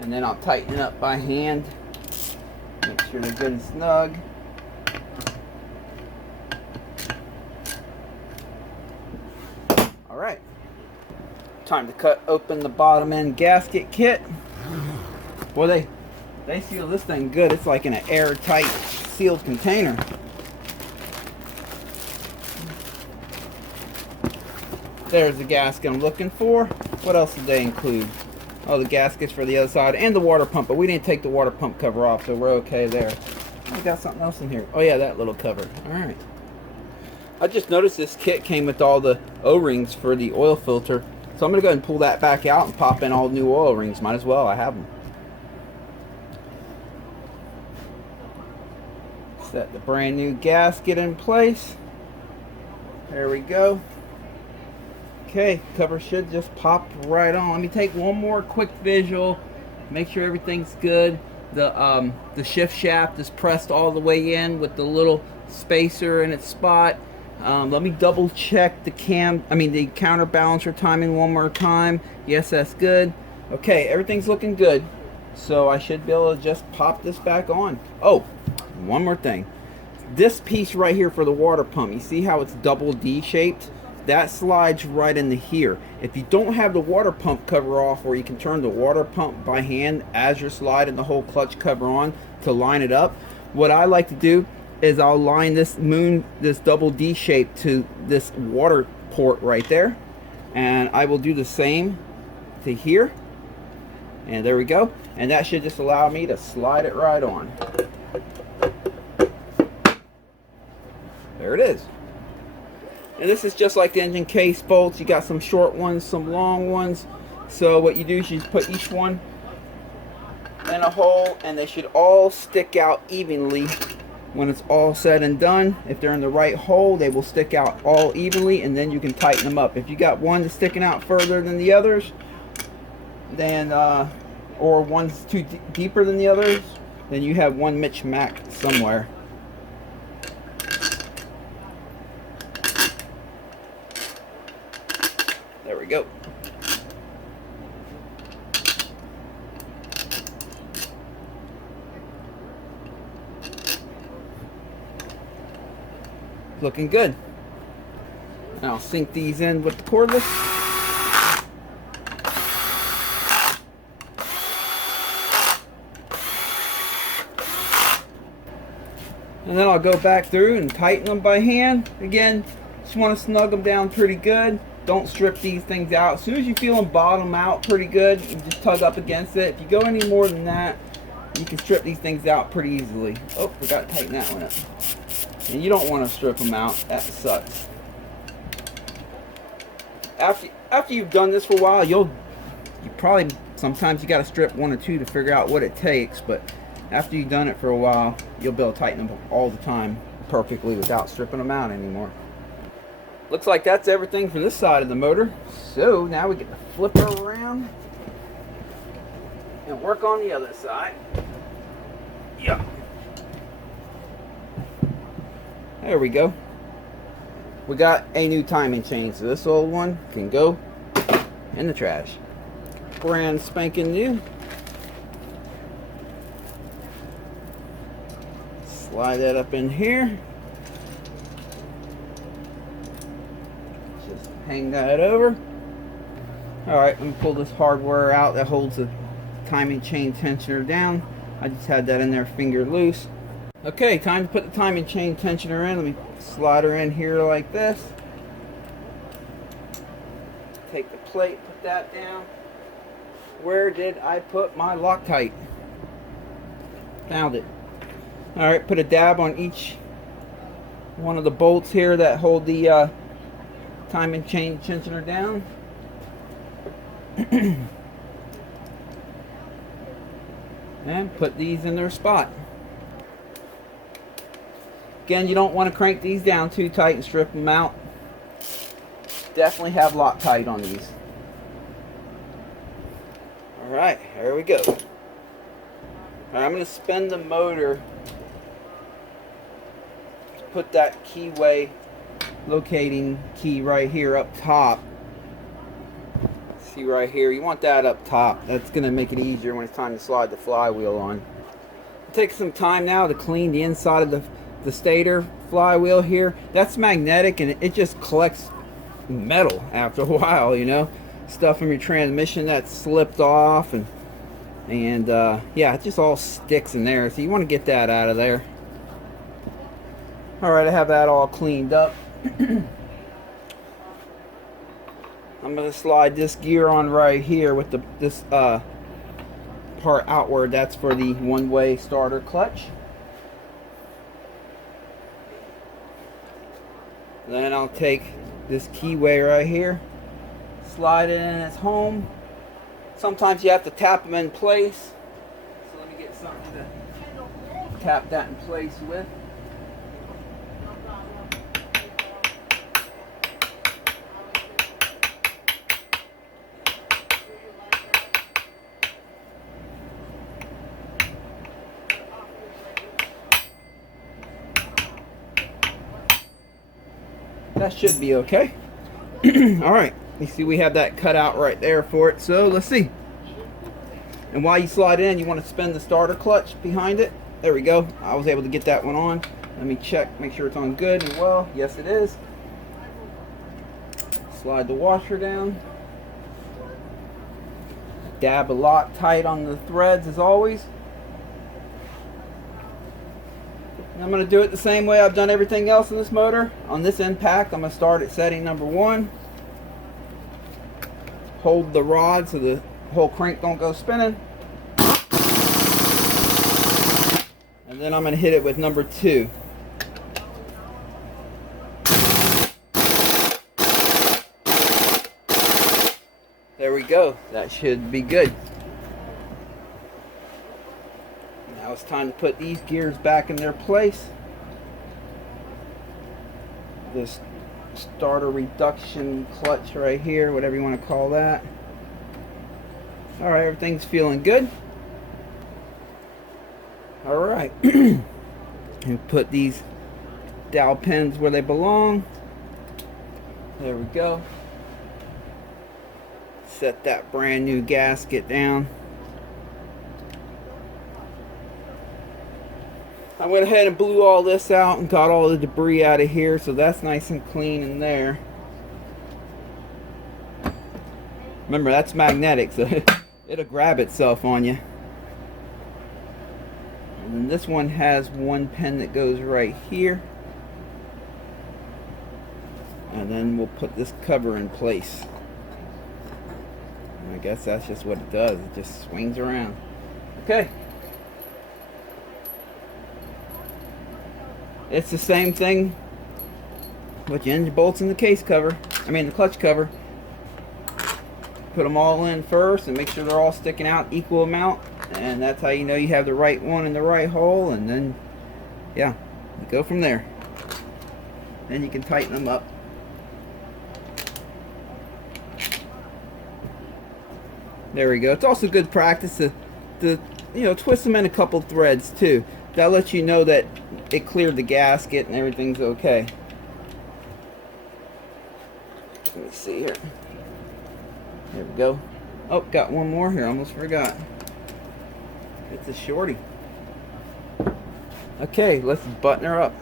And then I'll tighten it up by hand. Make sure they're good and snug. Alright. Time to cut open the bottom end gasket kit. Boy, they seal this thing good. It's like in an airtight sealed container. There's the gasket I'm looking for. What else did they include? Oh, the gaskets for the other side and the water pump, but we didn't take the water pump cover off, so we're okay there. We got something else in here. Oh yeah, that little cover. Alright. I just noticed this kit came with all the O-rings for the oil filter, so I'm going to go ahead and pull that back out and pop in all new oil rings. Might as well, I have them. Set the brand new gasket in place. There we go. Okay, cover should just pop right on. Let me take one more quick visual, make sure everything's good. The shift shaft is pressed all the way in with the little spacer in its spot. Let me double check the the counterbalancer timing one more time. Yes, that's good. Okay, everything's looking good. So I should be able to just pop this back on. Oh, one more thing. This piece right here for the water pump, you see how it's double D shaped? That slides right into here. If you don't have the water pump cover off, or you can turn the water pump by hand as you're sliding the whole clutch cover on to line it up, what I like to do is I'll line this double D shape to this water port right there, and I will do the same to here, and there we go, and that should just allow me to slide it right on. There it is. And this is just like the engine case bolts. You got some short ones, some long ones. So what you do is you put each one in a hole, and they should all stick out evenly when it's all said and done. If they're in the right hole, they will stick out all evenly, and then you can tighten them up. If you got one that's sticking out further than the others, then or one's too deeper than the others, then you have one mismatch somewhere. There we go. Looking good. Now I'll sink these in with the cordless. And then I'll go back through and tighten them by hand. Again, just want to snug them down pretty good. Don't strip these things out. As soon as you feel them bottom out pretty good, you just tug up against it. If you go any more than that, you can strip these things out pretty easily. Oh, forgot to tighten that one up. And you don't want to strip them out. That sucks. After you've done this for a while, you probably, sometimes you got to strip one or two to figure out what it takes, but after you've done it for a while, you'll be able to tighten them all the time perfectly without stripping them out anymore. Looks like that's everything for this side of the motor. So now we get the flipper around and work on the other side. Yeah. There we go. We got a new timing chain, so this old one can go in the trash. Brand spanking new. Slide that up in here. Just hang that over. Alright, let me pull this hardware out that holds the timing chain tensioner down. I just had that in there finger loose. Okay, time to put the timing chain tensioner in. Let me slide her in here like this. Take the plate, put that down. Where did I put my Loctite? Found it. Alright, put a dab on each one of the bolts here that hold the timing chain tensioner down. And put these in their spot. Again, you don't want to crank these down too tight and strip them out. Definitely have Loctite on these. Alright, here we go. Alright, I'm going to spin the motor. Put that keyway locating key right here up top. See right here, you want that up top. That's going to make it easier when it's time to slide the flywheel on. Take some time now to clean the inside of the stator flywheel here. That's magnetic and it just collects metal after a while, you know, stuff from your transmission that slipped off, and yeah, it just all sticks in there, so you want to get that out of there. Alright, I have that all cleaned up. I'm going to slide this gear on right here with this part outward. That's for the one-way starter clutch. Then I'll take this keyway right here, slide it in its home. Sometimes you have to tap them in place. So let me get something to tap that in place with. That should be okay. Alright, you see we have that cut out right there for it, so let's see. And while you slide in, you want to spin the starter clutch behind it. There we go. I was able to get that one on. Let me check, make sure it's on good and well. Yes, it is. Slide the washer down. Dab a Loctite on the threads as always. I'm going to do it the same way I've done everything else in this motor. On this impact, I'm going to start at setting number 1. Hold the rod so the whole crank don't go spinning. And then I'm going to hit it with number 2. There we go. That should be good. Now it's time to put these gears back in their place. This starter reduction clutch right here, whatever you want to call that. Alright, everything's feeling good. Alright. And put these dowel pins where they belong. There we go. Set that brand new gasket down. I went ahead and blew all this out and got all the debris out of here, so that's nice and clean in there. Remember, that's magnetic, so it'll grab itself on you. And then this one has one pin that goes right here. And then we'll put this cover in place. And I guess that's just what it does. It just swings around. Okay. It's the same thing with your engine bolts in the case cover. I mean the clutch cover. Put them all in first and make sure they're all sticking out equal amount. And that's how you know you have the right one in the right hole. And then, yeah, you go from there. Then you can tighten them up. There we go. It's also good practice to you know, twist them in a couple threads too. That lets you know that it cleared the gasket and everything's okay. Let me see here. There we go. Oh, got one more here. Almost forgot. It's a shorty. Okay, let's button her up.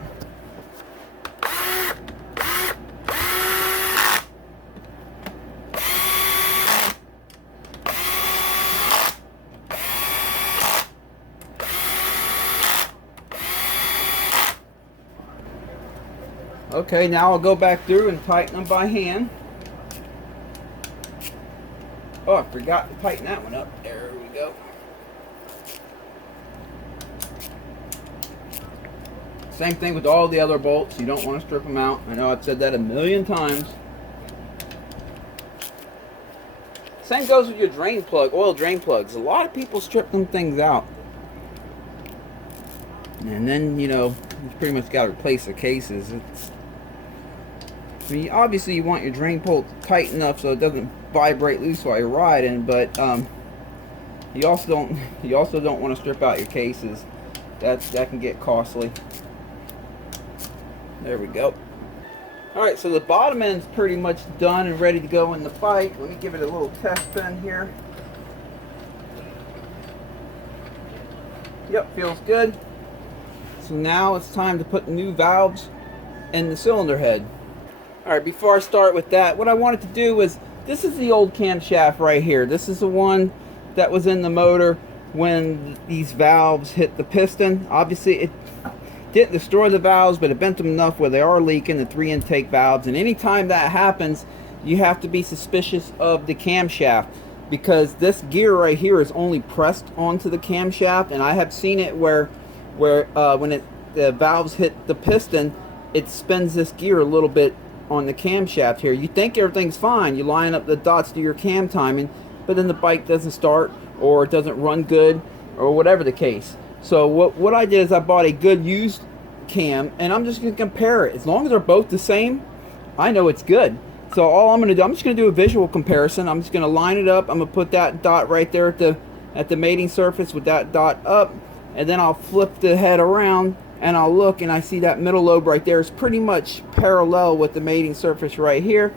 Okay, now I'll go back through and tighten them by hand. Oh, I forgot to tighten that one up. There we go. Same thing with all the other bolts. You don't want to strip them out. I know I've said that a million times. Same goes with your drain plug, oil drain plugs. A lot of people strip them things out. And then, you know, you pretty much got to replace the cases. I mean, obviously you want your drain bolt tight enough so it doesn't vibrate loose while you're riding, but you also don't want to strip out your cases. That can get costly. There we go. Alright, so the bottom end's pretty much done and ready to go in the bike. Let me give it a little test spin here. Yep, feels good. So now it's time to put the new valves in the cylinder head. Alright, before I start with that, what I wanted to do was, this is the old camshaft right here. This is the one that was in the motor when these valves hit the piston. Obviously it didn't destroy the valves, but it bent them enough where they are leaking, the 3 intake valves. And anytime that happens, you have to be suspicious of the camshaft, because this gear right here is only pressed onto the camshaft. And I have seen it where when the valves hit the piston, it spins this gear a little bit on the camshaft here. You think everything's fine, you line up the dots to your cam timing, but then the bike doesn't start, or it doesn't run good, or whatever the case. So what I did is I bought a good used cam, and I'm just going to compare it. As long as they're both the same, I know it's good. So all I'm going to do, I'm just going to do a visual comparison. I'm just going to line it up. I'm going to put that dot right there at the mating surface with that dot up, and then I'll flip the head around and I'll look, and I see that middle lobe right there is pretty much parallel with the mating surface right here.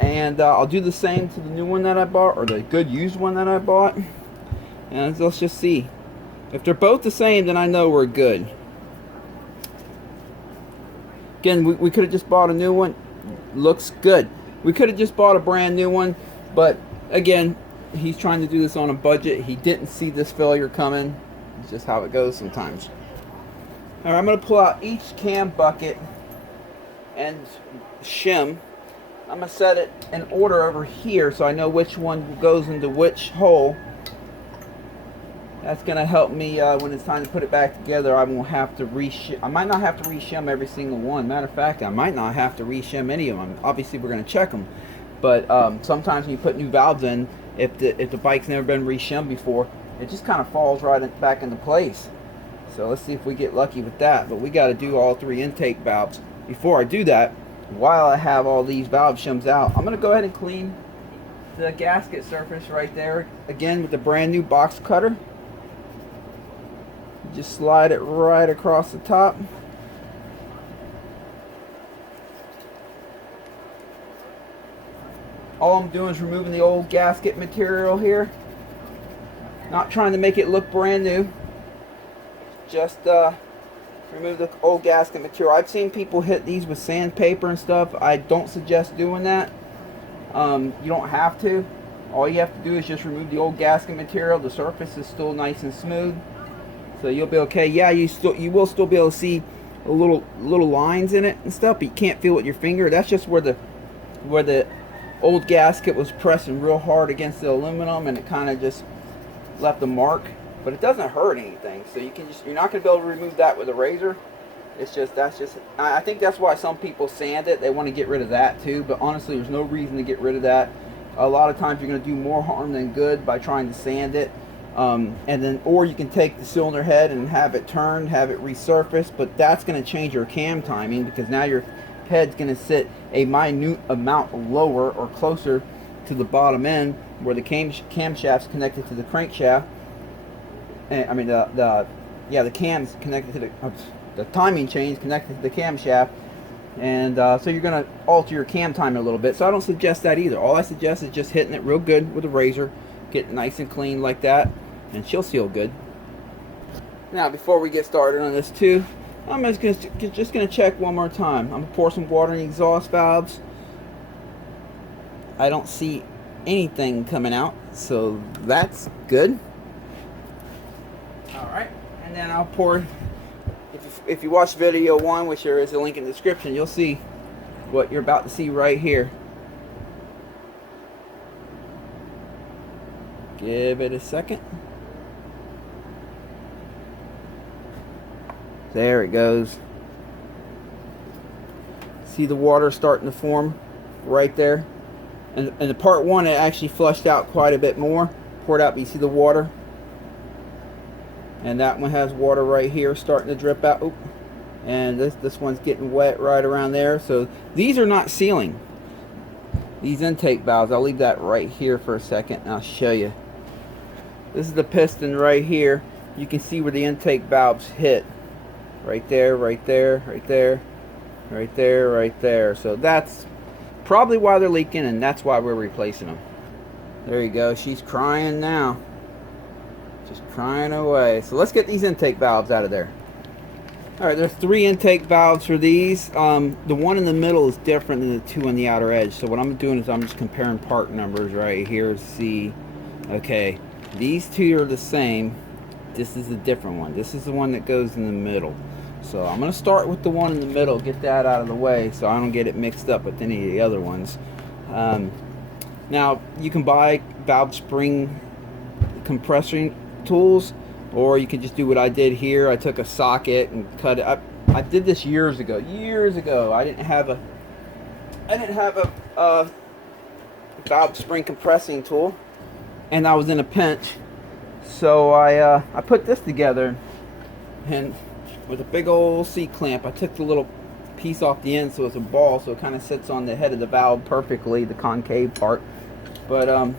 And I'll do the same to the new one that I bought, or the good used one that I bought. And let's just see. If they're both the same, then I know we're good. Again, we could have just bought a new one. Looks good. We could have just bought a brand new one, but again, he's trying to do this on a budget. He didn't see this failure coming. It's just how it goes sometimes. Alright, I'm going to pull out each cam bucket and shim. I'm going to set it in order over here so I know which one goes into which hole. That's going to help me when it's time to put it back together. I won't have to reshim. I might not have to reshim every single one. Matter of fact, I might not have to reshim any of them. Obviously, we're going to check them. But sometimes when you put new valves in, if the bike's never been reshimmed before, it just kind of falls right back into place. So let's see if we get lucky with that. But we got to do all 3 intake valves. Before I do that, while I have all these valve shims out, I'm going to go ahead and clean the gasket surface right there again with the brand new box cutter. Just slide it right across the top. All I'm doing is removing the old gasket material here. Not trying to make it look brand new. Just remove the old gasket material. I've seen people hit these with sandpaper and stuff. I don't suggest doing that. You don't have to. All you have to do is just remove the old gasket material. The surface is still nice and smooth, so you'll be okay. Yeah, you will still be able to see a little lines in it and stuff, but you can't feel it with your finger. That's just where the old gasket was pressing real hard against the aluminum, and it kind of just left a mark. But it doesn't hurt anything, so you're not going to be able to remove that with a razor. I think that's why some people sand it. They want to get rid of that too, but honestly there's no reason to get rid of that. A lot of times you're going to do more harm than good by trying to sand it, or you can take the cylinder head and have it turned, have it resurfaced, but that's going to change your cam timing, because now your head's going to sit a minute amount lower or closer to the bottom end where the camshaft's connected to the crankshaft. I mean the cam's connected to the timing chain's connected to the camshaft, and so you're going to alter your cam time a little bit. So I don't suggest that either. All I suggest is just hitting it real good with a razor, get it nice and clean like that, and she'll seal good. Now before we get started on this too, I'm just going to check one more time. I'm going to pour some water in the exhaust valves. I don't see anything coming out, so that's good. Alright, and then I'll pour, if you watch video 1, which there is a link in the description, you'll see what you're about to see right here. Give it a second. There it goes. See the water starting to form right there? And the part 1, it actually flushed out quite a bit more. Poured out, but you see the water? And that one has water right here starting to drip out. Oop. And this one's getting wet right around there. So these are not sealing, these intake valves. I'll leave that right here for a second and I'll show you. This is the piston right here. You can see where the intake valves hit. Right there, right there, right there, right there, right there. So that's probably why they're leaking, and that's why we're replacing them. There you go. She's crying now. Just crying away. So let's get these intake valves out of there. Alright, there's 3 intake valves for these. The one in the middle is different than the 2 on the outer edge. So what I'm doing is I'm just comparing part numbers right here. See, okay, these 2 are the same. This is a different one. This is the one that goes in the middle. So I'm going to start with the one in the middle, get that out of the way so I don't get it mixed up with any of the other ones. Now, you can buy valve spring compressing tools, or you can just do what I did here. I took a socket and cut it. I did this years ago. I didn't have a valve spring compressing tool, and I was in a pinch. So I put this together, and with a big old C-clamp, I took the little piece off the end so it's a ball, so it kind of sits on the head of the valve perfectly, the concave part. But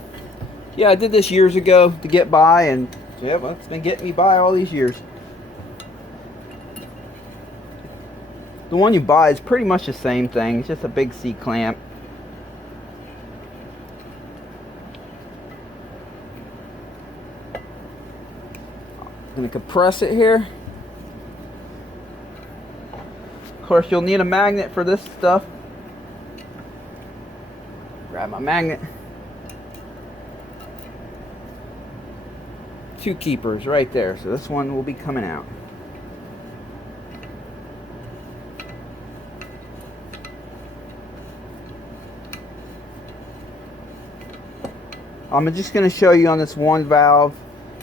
yeah, I did this years ago to get by, and yeah, well, it's been getting me by all these years. The one you buy is pretty much the same thing. It's just a big C-clamp. I'm going to compress it here. Of course, you'll need a magnet for this stuff. Grab my magnet. 2 keepers right there. So this one will be coming out. I'm just going to show you on this one valve,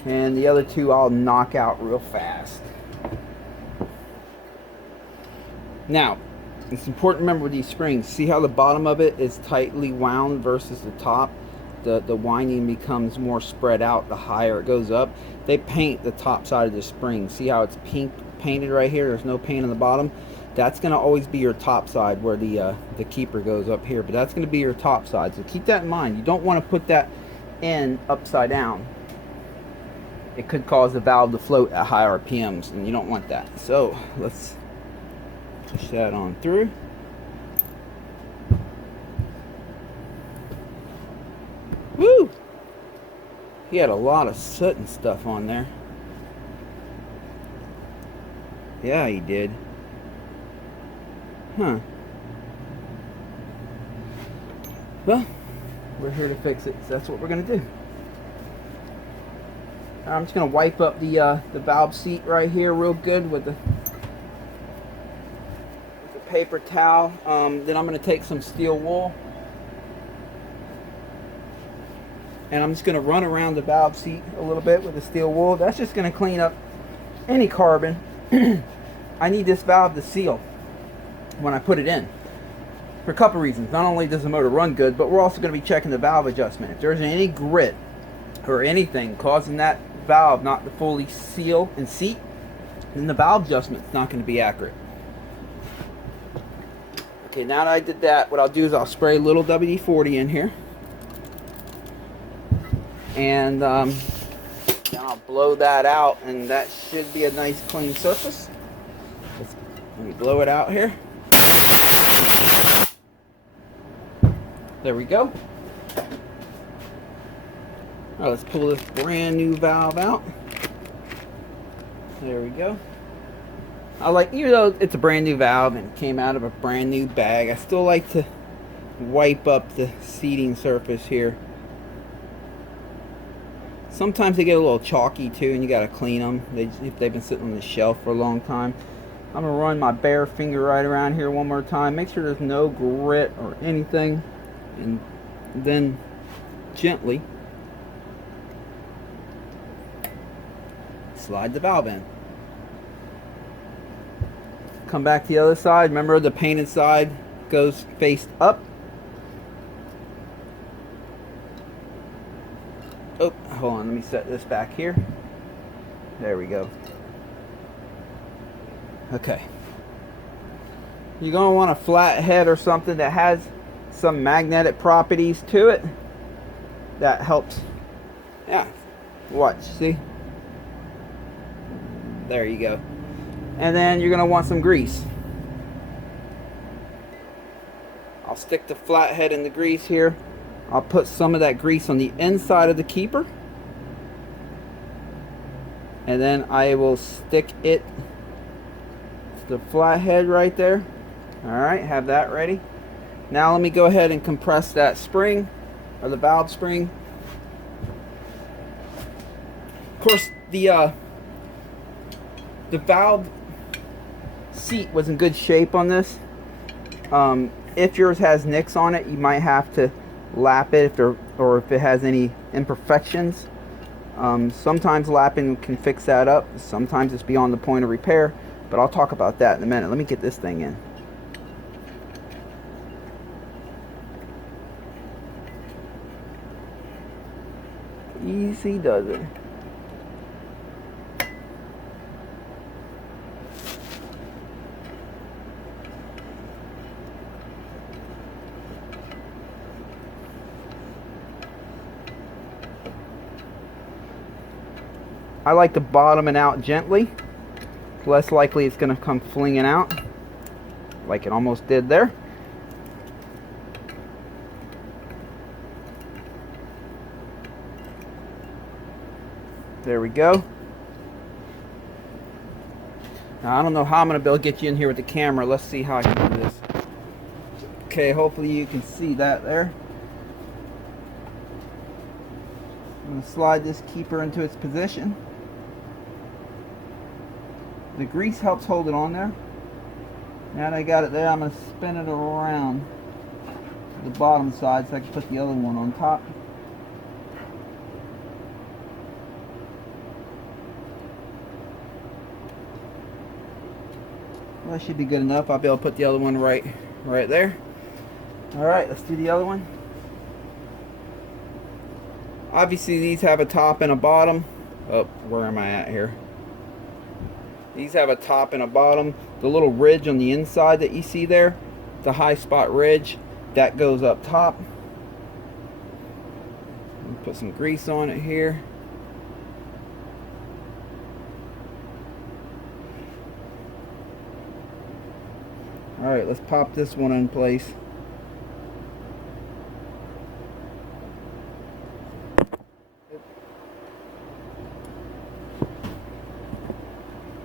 and the other 2 I'll knock out real fast. Now, it's important to remember with these springs, see how the bottom of it is tightly wound versus the top? the winding becomes more spread out the higher it goes up. They paint the top side of the spring. See how it's pink painted right here? There's no paint on the bottom. That's going to always be your top side where the keeper goes up here, but that's going to be your top side. So keep that in mind. You don't want to put that in upside down. It could cause the valve to float at high RPMs, and you don't want that. So let's push that on through. Woo! He had a lot of soot and stuff on there. Yeah, he did. Huh. Well, we're here to fix it, so that's what we're going to do. I'm just going to wipe up the valve seat right here real good with the paper towel. Then I'm going to take some steel wool, and I'm just going to run around the valve seat a little bit with the steel wool. That's just going to clean up any carbon. I need this valve to seal when I put it in for a couple reasons. Not only does the motor run good, but we're also going to be checking the valve adjustment. If there's any grit or anything causing that valve not to fully seal and seat, then the valve adjustment is not going to be accurate. Okay, now that I did that, what I'll do is I'll spray a little WD-40 in here, and then I'll blow that out, and that should be a nice clean surface. Let me blow it out here. There we go. All right, let's pull this brand new valve out. There we go. Even though it's a brand new valve and came out of a brand new bag, I still like to wipe up the seating surface here. Sometimes they get a little chalky too, and you got to clean them if they've been sitting on the shelf for a long time. I'm going to run my bare finger right around here one more time. Make sure there's no grit or anything. And then gently slide the valve in. Come back to the other side. Remember, the painted side goes face up. Oh, hold on. Let me set this back here. There we go. Okay. You're going to want a flat head or something that has some magnetic properties to it. That helps. Yeah. Watch. See? There you go. And then you're going to want some grease. I'll stick the flathead in the grease here. I'll put some of that grease on the inside of the keeper. And then I will stick it to the flathead right there. Alright, have that ready. Now let me go ahead and compress that spring, or the valve spring. Of course, the valve seat was in good shape on this. If yours has nicks on it, you might have to lap it or if it has any imperfections. Sometimes lapping can fix that up. Sometimes it's beyond the point of repair, but I'll talk about that in a minute. Let me get this thing in. Easy does it. I like to bottom it out gently. Less likely it's going to come flinging out like it almost did there. There we go. Now, I don't know how I'm going to be able to get you in here with the camera. Let's see how I can do this. Okay, hopefully you can see that there. I'm going to slide this keeper into its position. The grease helps hold it on there. Now that I got it there, I'm going to spin it around to the bottom side so I can put the other one on top. Well, that should be good enough. I'll be able to put the other one right there. Alright, let's do the other one. Obviously these have a top and a bottom. Oh, where am I at here? These have a top and a bottom. The little ridge on the inside that you see there, the high spot ridge, that goes up top. Put some grease on it here. Alright, let's pop this one in place.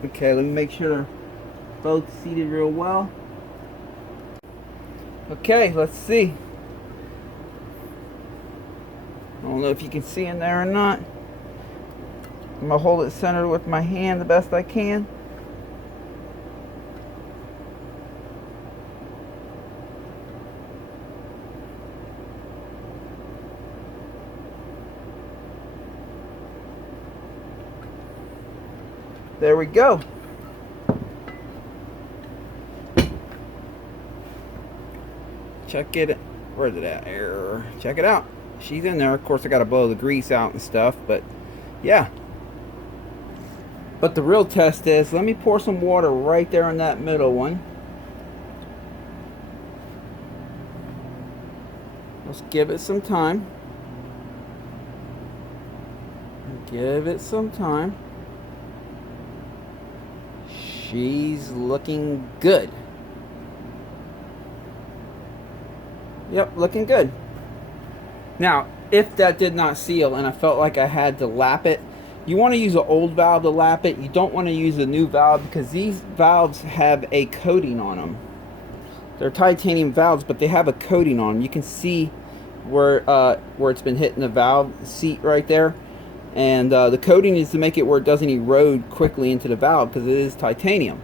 Okay, let me make sure they're both seated real well. Okay, let's see. I don't know if you can see in there or not. I'm gonna hold it centered with my hand the best I can. There we go. Check it. Where's it at? Error. Check it out. She's in there. Of course, I got to blow the grease out and stuff, but yeah. But the real test is, let me pour some water right there in that middle one. Let's give it some time. Give it some time. She's looking good. Yep, looking good. Now, if that did not seal and I felt like I had to lap it, you want to use an old valve to lap it. You don't want to use a new valve because these valves have a coating on them. They're titanium valves, but they have a coating on them. You can see where it's been hitting the valve seat right there. And the coating is to make it where it doesn't erode quickly into the valve because it is titanium.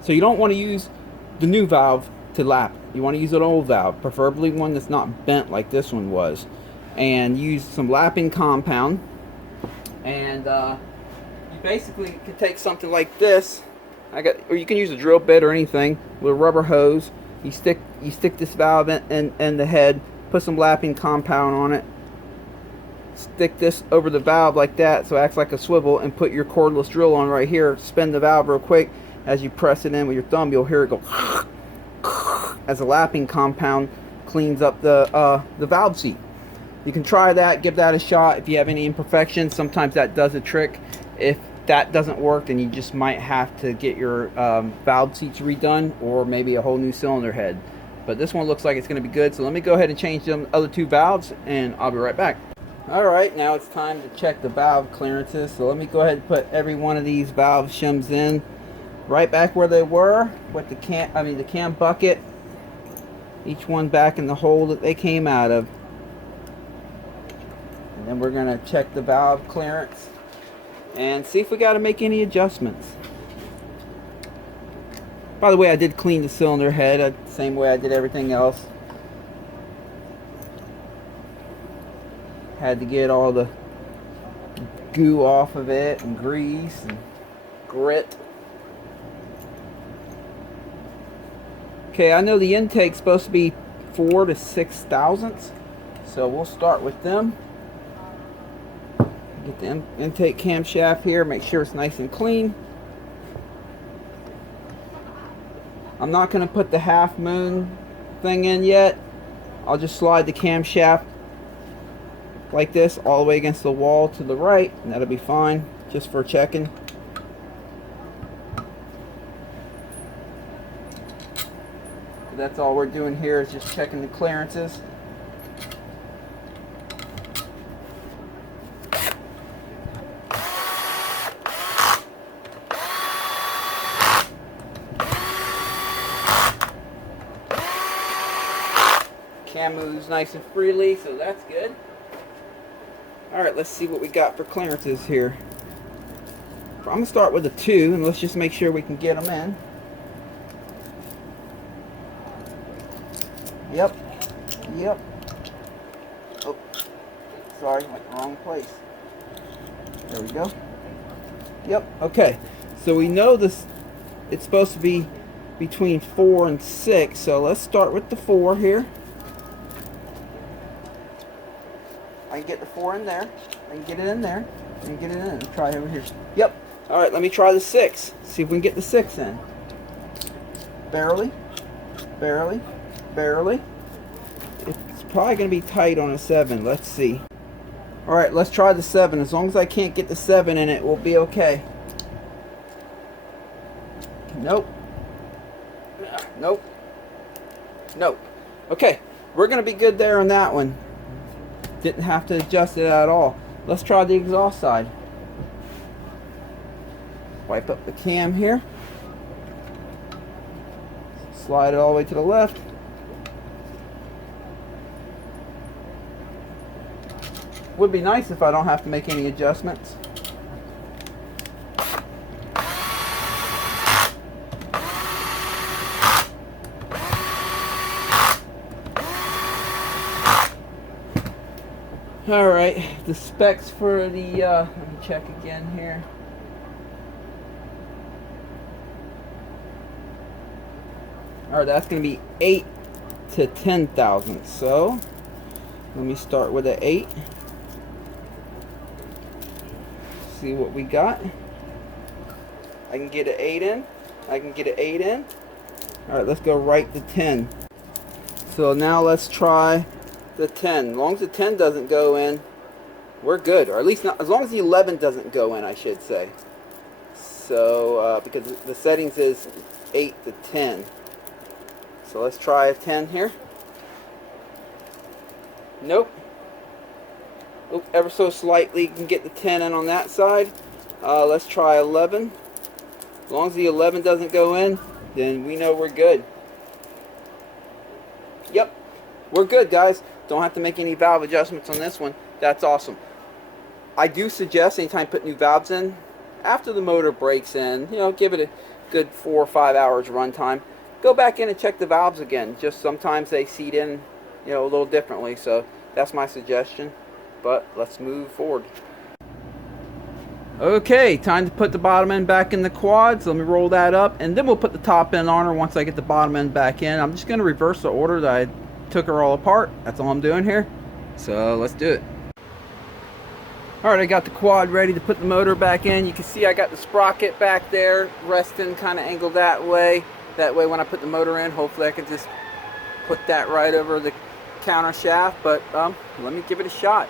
So you don't want to use the new valve to lap. You want to use an old valve, preferably one that's not bent like this one was. And use some lapping compound. And you basically can take something like this. Or you can use a drill bit or anything with a rubber hose. You stick this valve in the head, put some lapping compound on it. Stick this over the valve like that so it acts like a swivel, and put your cordless drill on right here. Spin the valve real quick. As you press it in with your thumb, you'll hear it go as the lapping compound cleans up the valve seat. You can try that, give that a shot. If you have any imperfections, sometimes that does a trick. If that doesn't work, then you just might have to get your valve seats redone, or maybe a whole new cylinder head. But this one looks like it's going to be good, so let me go ahead and change them other two valves, and I'll be right back. Alright, now it's time to check the valve clearances. So let me go ahead and put every one of these valve shims in right back where they were with the cam bucket. Each one back in the hole that they came out of. And then we're going to check the valve clearance and see if we got to make any adjustments. By the way, I did clean the cylinder head the same way I did everything else. Had to get all the goo off of it, and grease and grit. Okay, I know the intake's supposed to be 4 to 6 thousandths, so we'll start with them. Get the intake camshaft here, make sure it's nice and clean. I'm not going to put the half moon thing in yet. I'll just slide the camshaft like this all the way against the wall to the right, and that'll be fine just for checking. That's all we're doing here, is just checking the clearances. Cam moves nice and freely, so that's good. Alright, let's see what we got for clearances here. I'm going to start with a 2, and let's just make sure we can get them in. Yep. Yep. Oh, sorry, went the wrong place. There we go. Yep, okay. So we know this, it's supposed to be between 4 and 6, so let's start with the 4 here. I can get the 4 in there. I can get it in there. I can get it in. Try it over here. Yep. All right, let me try the 6. See if we can get the 6 in. Barely. Barely. Barely. It's probably going to be tight on a 7. Let's see. All right, let's try the 7. As long as I can't get the 7 in it, we'll be okay. Nope. Nope. Nope. Okay, we're going to be good there on that one. Didn't have to adjust it at all. Let's try the exhaust side. Wipe up the cam here. Slide it all the way to the left. Would be nice if I don't have to make any adjustments. Alright, the specs for the, let me check again here. Alright, that's going to be 8 to 10,000. So, let me start with an 8. See what we got. I can get an 8 in. I can get an 8 in. Alright, let's go right to 10. So now let's try the 10. As long as the 10 doesn't go in, we're good. Or at least not, as long as the 11 doesn't go in, I should say. So, because the settings is 8 to 10. So let's try a 10 here. Nope. Oop, ever so slightly can get the 10 in on that side. Let's try 11. As long as the 11 doesn't go in, then we know we're good. Yep, we're good, guys. Don't have to make any valve adjustments on this one. That's awesome. I do suggest anytime you put new valves in, after the motor breaks in, you know, give it a good 4 or 5 hours run time. Go back in and check the valves again. Just sometimes they seat in, you know, a little differently. So that's my suggestion. But let's move forward. Okay, time to put the bottom end back in the quad. So let me roll that up, and then we'll put the top end on her once I get the bottom end back in. I'm just going to reverse the order that I took her all apart. That's all I'm doing here. So let's do it. Alright, I got the quad ready to put the motor back in. You can see I got the sprocket back there resting kind of angled that way. That way when I put the motor in, hopefully I can just put that right over the counter shaft. But let me give it a shot.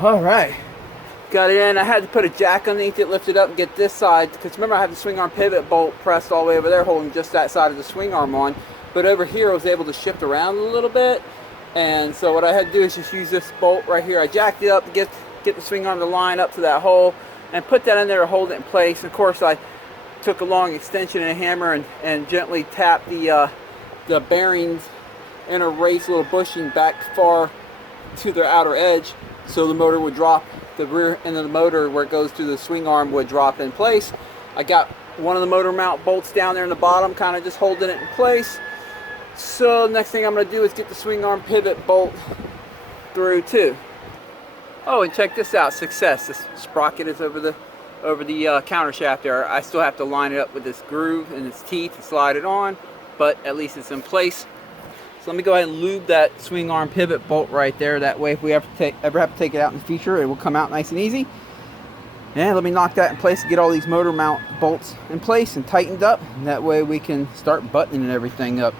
Alright, got it in. I had to put a jack underneath it, lift it up and get this side, because remember I have the swing arm pivot bolt pressed all the way over there holding just that side of the swing arm on, but over here I was able to shift around a little bit, and so what I had to do is just use this bolt right here. I jacked it up to get the swing arm to line up to that hole and put that in there to hold it in place. And of course I took a long extension and a hammer and gently tapped the bearings in a race little bushing back far to their outer edge, so the motor would drop, the rear end of the motor where it goes to the swing arm would drop in place. I got one of the motor mount bolts down there in the bottom, kind of just holding it in place. So next thing I'm going to do is get the swing arm pivot bolt through too. Oh, and check this out, success. This sprocket is over the over the counter shaft there. I still have to line it up with this groove and its teeth and slide it on, but at least it's in place. So let me go ahead and lube that swing arm pivot bolt right there. That way if we ever have to take it out in the future, it will come out nice and easy. And let me knock that in place and get all these motor mount bolts in place and tightened up. And that way we can start buttoning everything up.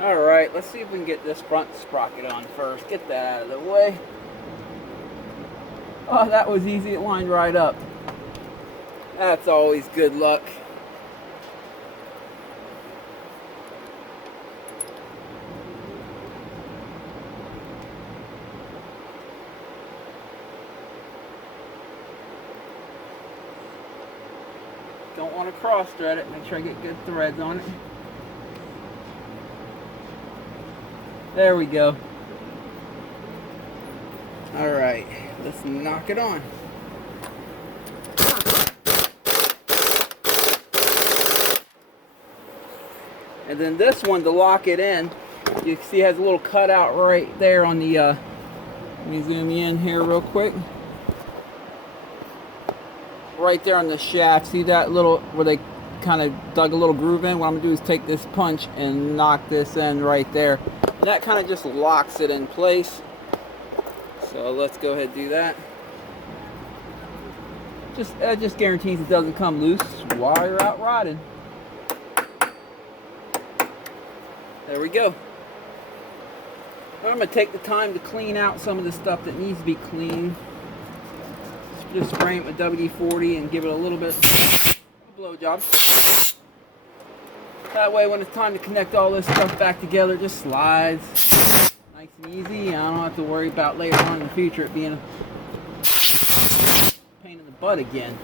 Alright, let's see if we can get this front sprocket on first. Get that out of the way. Oh, that was easy. It lined right up. That's always good luck. Don't want to cross thread it. Make sure I get good threads on it. There we go. Alright, let's knock it on. And then this one, to lock it in, you can see it has a little cutout right there on the, let me zoom you in here real quick. Right there on the shaft, see that little, where they kind of dug a little groove in? What I'm going to do is take this punch and knock this in right there. And that kind of just locks it in place. So let's go ahead and do that. That just guarantees it doesn't come loose while you're out riding. There we go. I'm going to take the time to clean out some of the stuff that needs to be cleaned. Just spray it with WD-40 and give it a little bit of a blow job. That way when it's time to connect all this stuff back together, it just slides nice and easy. I don't have to worry about later on in the future it being a pain in the butt again.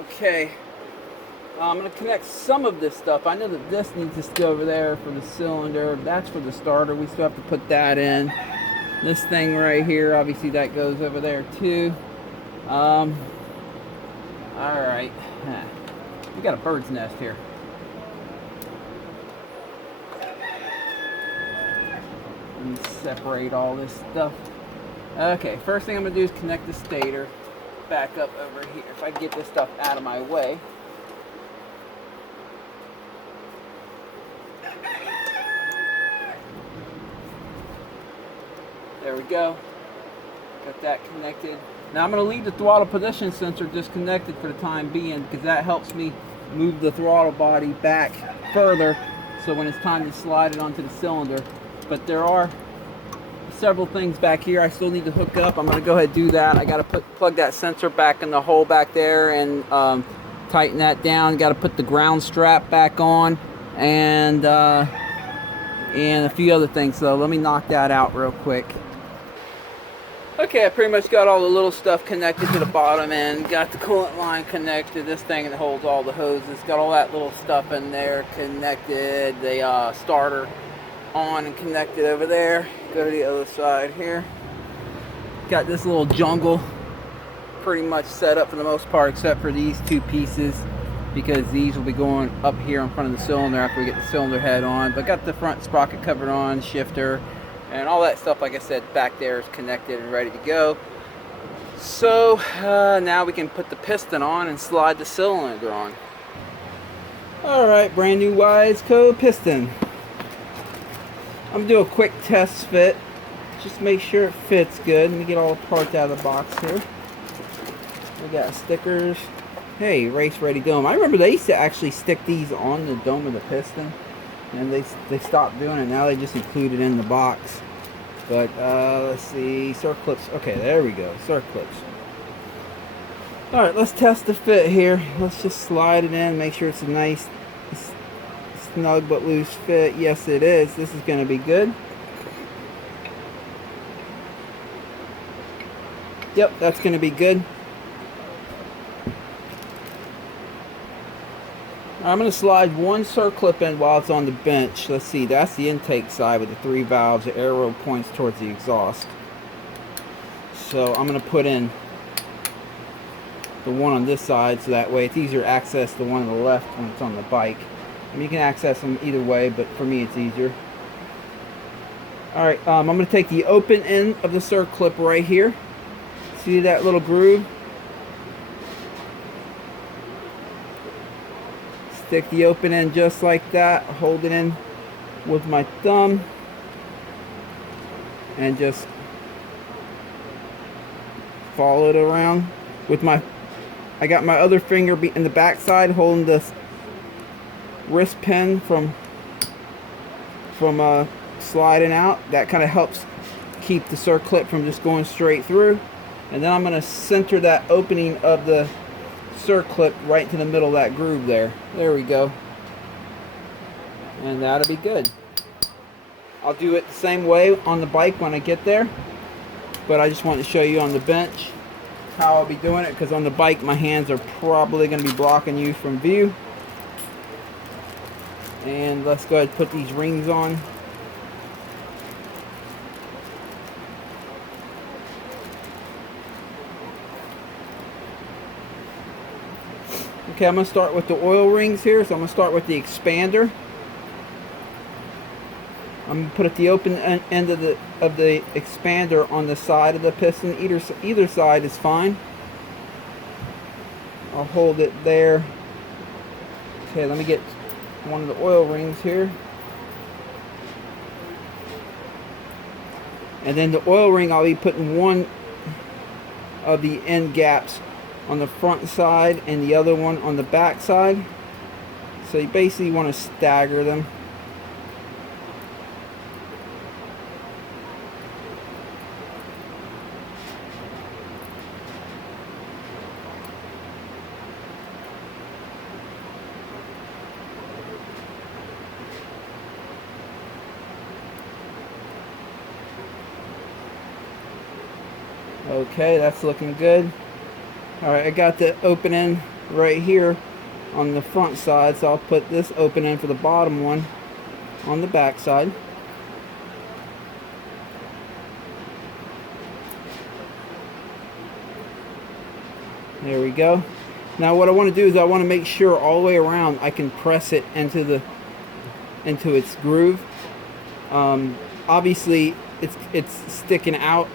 Okay. I'm going to connect some of this stuff. I know that this needs to go over there for the cylinder. That's for the starter. We still have to put that in. This thing right here, obviously that goes over there too. Alright. We got a bird's nest here. Let me separate all this stuff. Okay, first thing I'm going to do is connect the stator back up over here. If I can get this stuff out of my way. There we go. Got that connected. Now I'm going to leave the throttle position sensor disconnected for the time being because that helps me move the throttle body back further so when it's time to slide it onto the cylinder. But there are several things back here I still need to hook up. I'm going to go ahead and do that. I got to plug that sensor back in the hole back there and tighten that down. Got to put the ground strap back on and a few other things. So let me knock that out real quick. Okay, I pretty much got all the little stuff connected to the bottom end. Got the coolant line connected. This thing that holds all the hoses. Got all that little stuff in there connected. The starter on and connected over there. Go to the other side here. Got this little jungle pretty much set up for the most part except for these two pieces because these will be going up here in front of the cylinder after we get the cylinder head on. But got the front sprocket covered on, shifter, and all that stuff, like I said, back there is connected and ready to go. So now we can put the piston on and slide the cylinder on. Alright, brand new YFZ450R piston. I'm gonna do a quick test fit. Just make sure it fits good. Let me get all the parts out of the box here. We got stickers. Hey, race ready dome. I remember they used to actually stick these on the dome of the piston, and they stopped doing it. Now they just include it in the box. But let's see, circlips. Okay, there we go, circlips. All right, let's test the fit here. Let's just slide it in, make sure it's a nice, snug but loose fit. Yes, it is. This is going to be good. Yep, that's going to be good. I'm going to slide one circlip in while it's on the bench. Let's see, that's the intake side with the 3 valves. The arrow points towards the exhaust. So I'm going to put in the one on this side, so that way it's easier to access the one on the left when it's on the bike. I mean, you can access them either way, but for me it's easier. Alright, I'm going to take the open end of the circlip right here. See that little groove? Stick the open end just like that, hold it in with my thumb, and just follow it around with my, I got my other finger in the back side holding this wrist pin from sliding out. That kind of helps keep the circlip from just going straight through. And then I'm going to center that opening of the circlip right to the middle of that groove there. There we go. And that'll be good. I'll do it the same way on the bike when I get there, but I just wanted to show you on the bench how I'll be doing it, because on the bike my hands are probably going to be blocking you from view. And let's go ahead and put these rings on. Okay, I'm going to start with the oil rings here. So I'm going to start with the expander. I'm going to put at the open end of the expander on the side of the piston. Either side is fine. I'll hold it there. Okay, let me get one of the oil rings here. And then the oil ring, I'll be putting one of the end gaps on the front side and the other one on the back side. So you basically want to stagger them. Okay, that's looking good. Alright, I got the open end right here on the front side, so I'll put this open end for the bottom one on the back side. There we go. Now what I want to do is I want to make sure all the way around I can press it into its groove. Obviously it's sticking out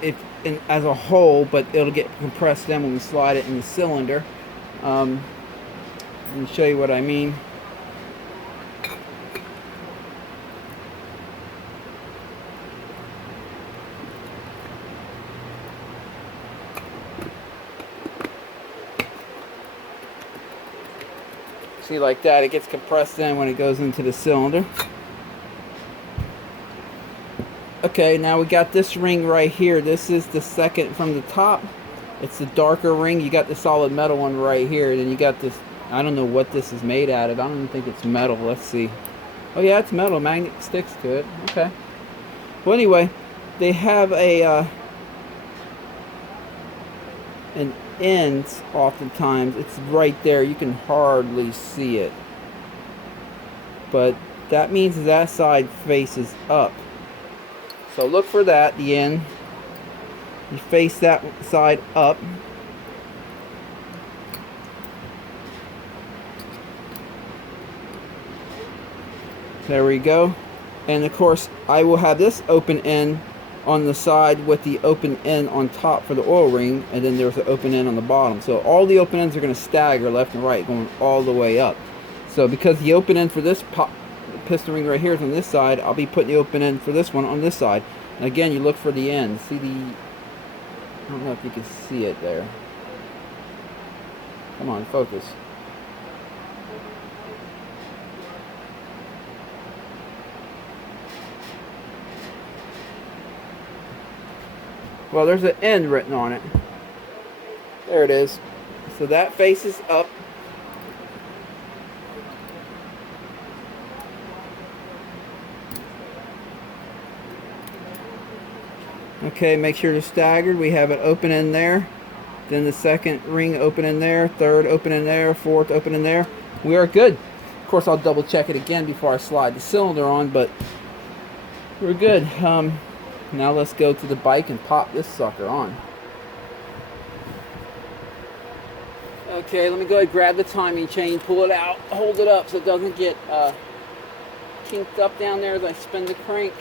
as a whole, but it'll get compressed then when we slide it in the cylinder. Let me show you what I mean. See, like that, it gets compressed in when it goes into the cylinder. Okay, now we got this ring right here. This is the second from the top. It's the darker ring. You got the solid metal one right here. Then you got this, I don't know what this is made out of. I don't even think it's metal. Let's see. Oh yeah, it's metal. Magnet sticks to it. Okay. Well, anyway, they have an end oftentimes. It's right there. You can hardly see it. But that means that side faces up. So look for that, the end. You face that side up. There we go. And of course, I will have this open end on the side with the open end on top for the oil ring, and then there's an open end on the bottom. So all the open ends are going to stagger left and right, going all the way up. So because the open end for this piston ring right here is on this side, I'll be putting the open end for this one on this side. And again, you look for the end. See the, I don't know if you can see it there. Come on, focus. Well, there's an end written on it. There it is. So that faces up. Okay, make sure they're staggered. We have it open in there. Then the second ring open in there. Third open in there. Fourth open in there. We are good. Of course, I'll double check it again before I slide the cylinder on, but we're good. Now let's go to the bike and pop this sucker on. Okay, let me go ahead and grab the timing chain, pull it out, hold it up so it doesn't get kinked up down there as I spin the crank.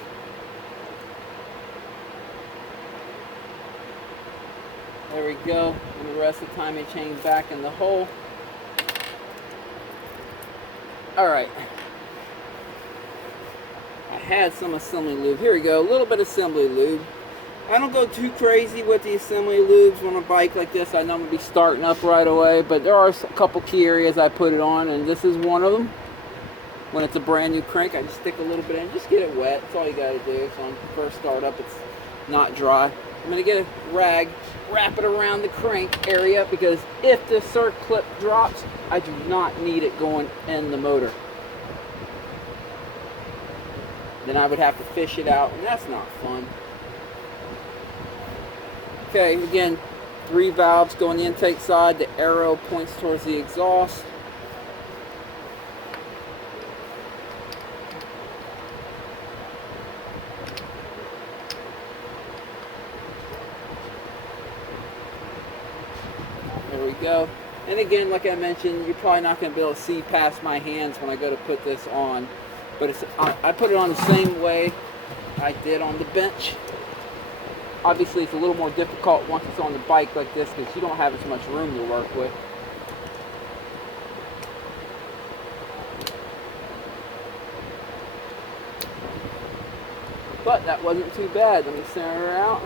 There we go, and the rest of the timing chain back in the hole. Alright. I had some assembly lube. Here we go, a little bit of assembly lube. I don't go too crazy with the assembly lubes on a bike like this. I know I'm going to be starting up right away, but there are a couple key areas I put it on, and this is one of them. When it's a brand new crank, I just stick a little bit in, just get it wet. That's all you got to do. So on first start up, it's not dry. I'm going to get a rag, wrap it around the crank area, because if the circ clip drops, I do not need it going in the motor. Then I would have to fish it out, and that's not fun. Okay, again, 3 valves go on the intake side. The arrow points towards the exhaust. There we go. And again, like I mentioned, you're probably not going to be able to see past my hands when I go to put this on. But I put it on the same way I did on the bench. Obviously, it's a little more difficult once it's on the bike like this because you don't have as much room to work with. But that wasn't too bad. Let me center her out.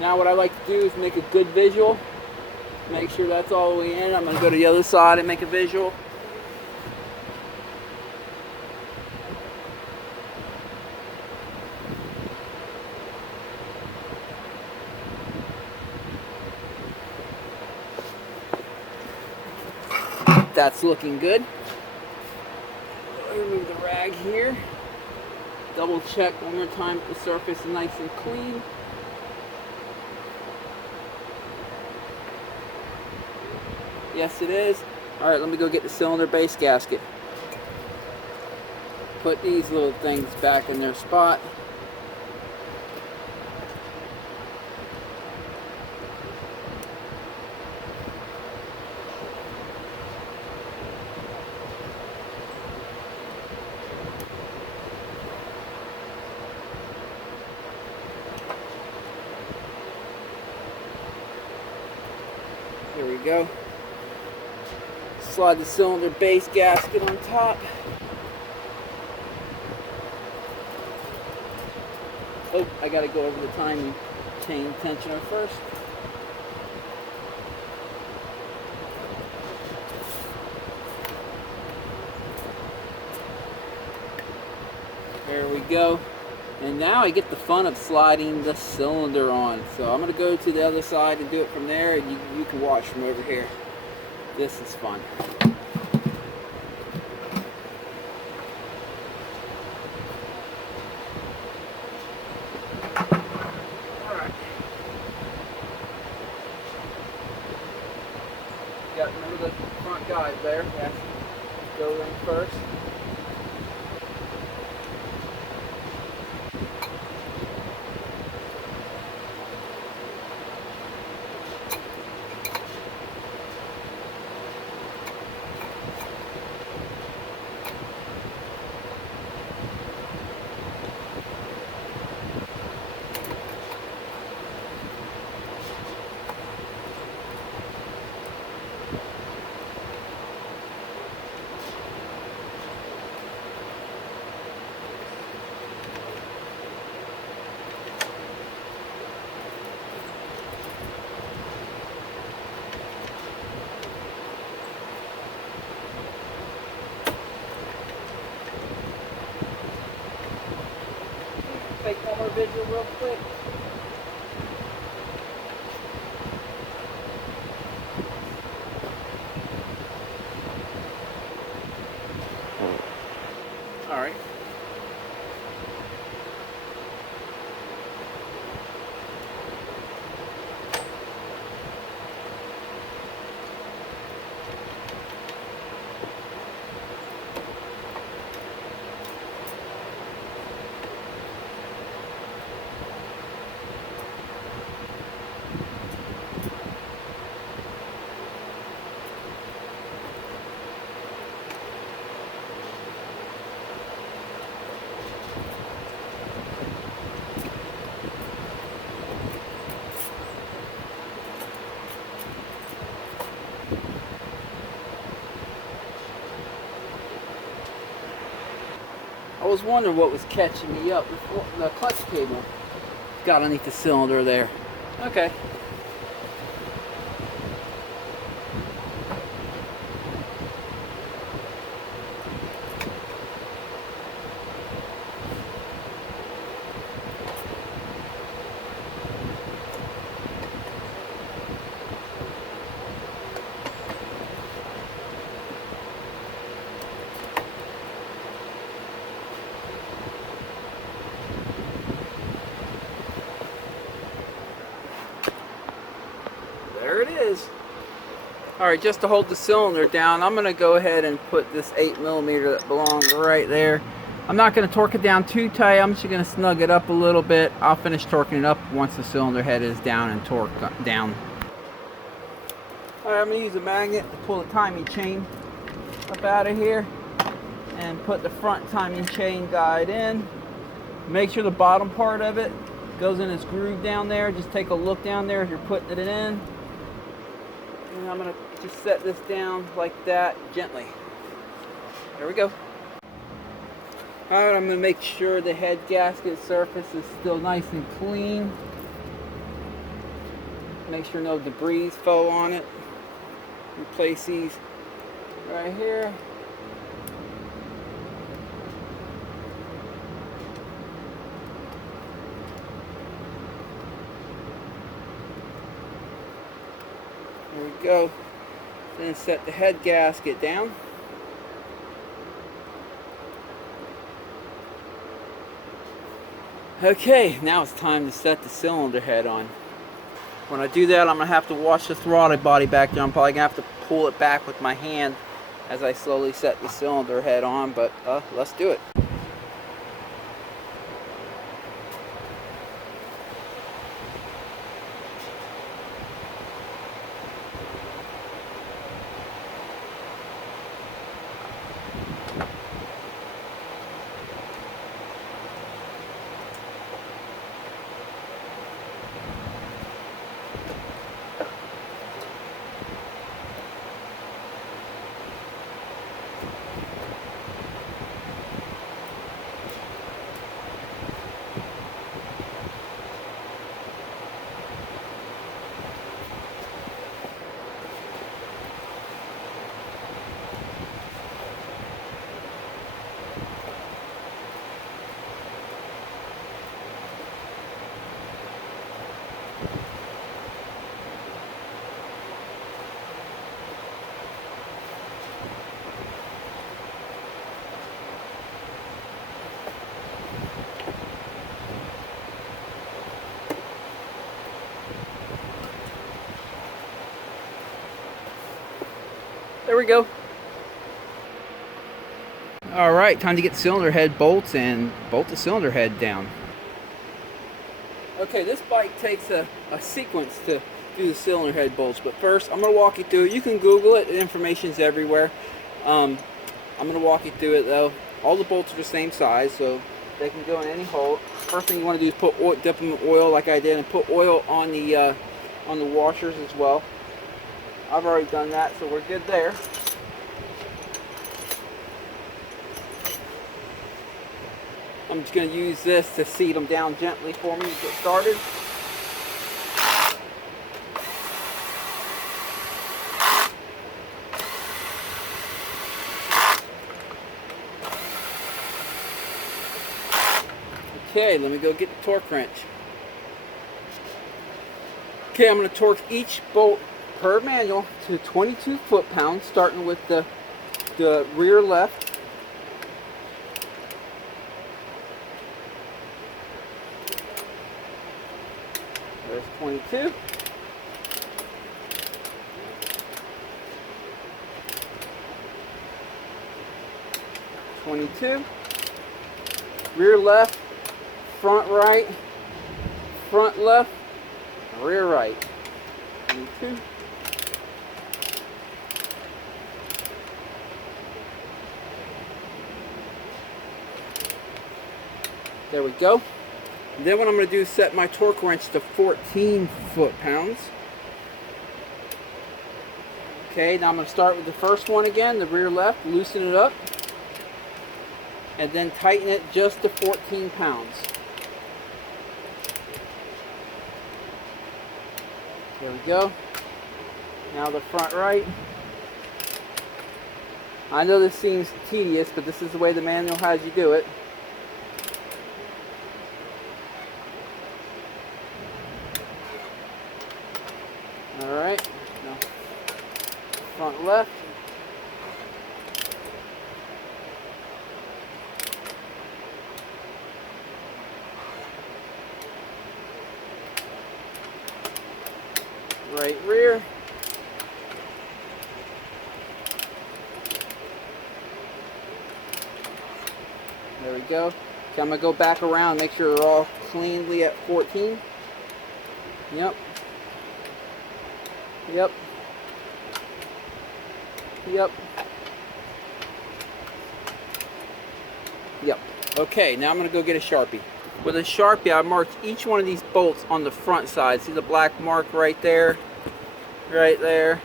Now what I like to do is make a good visual. Make sure that's all the way in. I'm going to go to the other side and make a visual. That's looking good. Remove the rag here. Double check one more time that the surface is nice and clean. Yes, it is. Alright, let me go get the cylinder base gasket. Put these little things back in their spot. There we go. Slide the cylinder base gasket on top. Oh, I gotta go over the timing chain tensioner first. There we go. And now I get the fun of sliding the cylinder on. So I'm going to go to the other side and do it from there, and you can watch from over here. This is fun. Alright. Got remember the front guide there. Yes. Go in first. fake one more video real quick. All right. I was wondering what was catching me up. The clutch cable got underneath the cylinder there. Okay. There it is. Alright, just to hold the cylinder down, I'm going to go ahead and put this 8mm that belongs right there. I'm not going to torque it down too tight. I'm just going to snug it up a little bit. I'll finish torquing it up once the cylinder head is down and torqued down. Alright, I'm going to use a magnet to pull the timing chain up out of here and put the front timing chain guide in. Make sure the bottom part of it goes in its groove down there. Just take a look down there as you're putting it in. And I'm going to just set this down like that gently. There we go. Alright, I'm going to make sure the head gasket surface is still nice and clean. Make sure no debris fell on it. Replace these right here. There we go. Then set the head gasket down. Okay, now it's time to set the cylinder head on. When I do that, I'm going to have to watch the throttle body back there. I'm probably going to have to pull it back with my hand as I slowly set the cylinder head on, but let's do it. There we go. Alright, time to get the cylinder head bolts and bolt the cylinder head down. Okay, this bike takes a sequence to do the cylinder head bolts, but first I'm going to walk you through it. You can Google it, the information's everywhere. I'm going to walk you through it though. All the bolts are the same size, so they can go in any hole. First thing you want to do is put oil, dip them in oil like I did, and put oil on the washers as well. I've already done that, so we're good there. I'm just going to use this to seat them down gently for me to get started. Okay, let me go get the torque wrench. Okay, I'm going to torque each bolt per manual to 22 foot-pounds, starting with the rear left. There's 22. Rear left, front right, front left, rear right. 22. There we go. And then what I'm going to do is set my torque wrench to 14 foot-pounds. Okay, now I'm going to start with the first one again, the rear left, loosen it up, and then tighten it just to 14 pounds. There we go. Now the front right. I know this seems tedious, but this is the way the manual has you do it. Alright, now front left. Right rear. There we go. Okay, I'm going to go back around, make sure they're all cleanly at 14. Yep. Yep. Yep. Yep. Okay, now I'm going to go get a Sharpie. With a Sharpie, I marked each one of these bolts on the front side. See the black mark right there? Right there.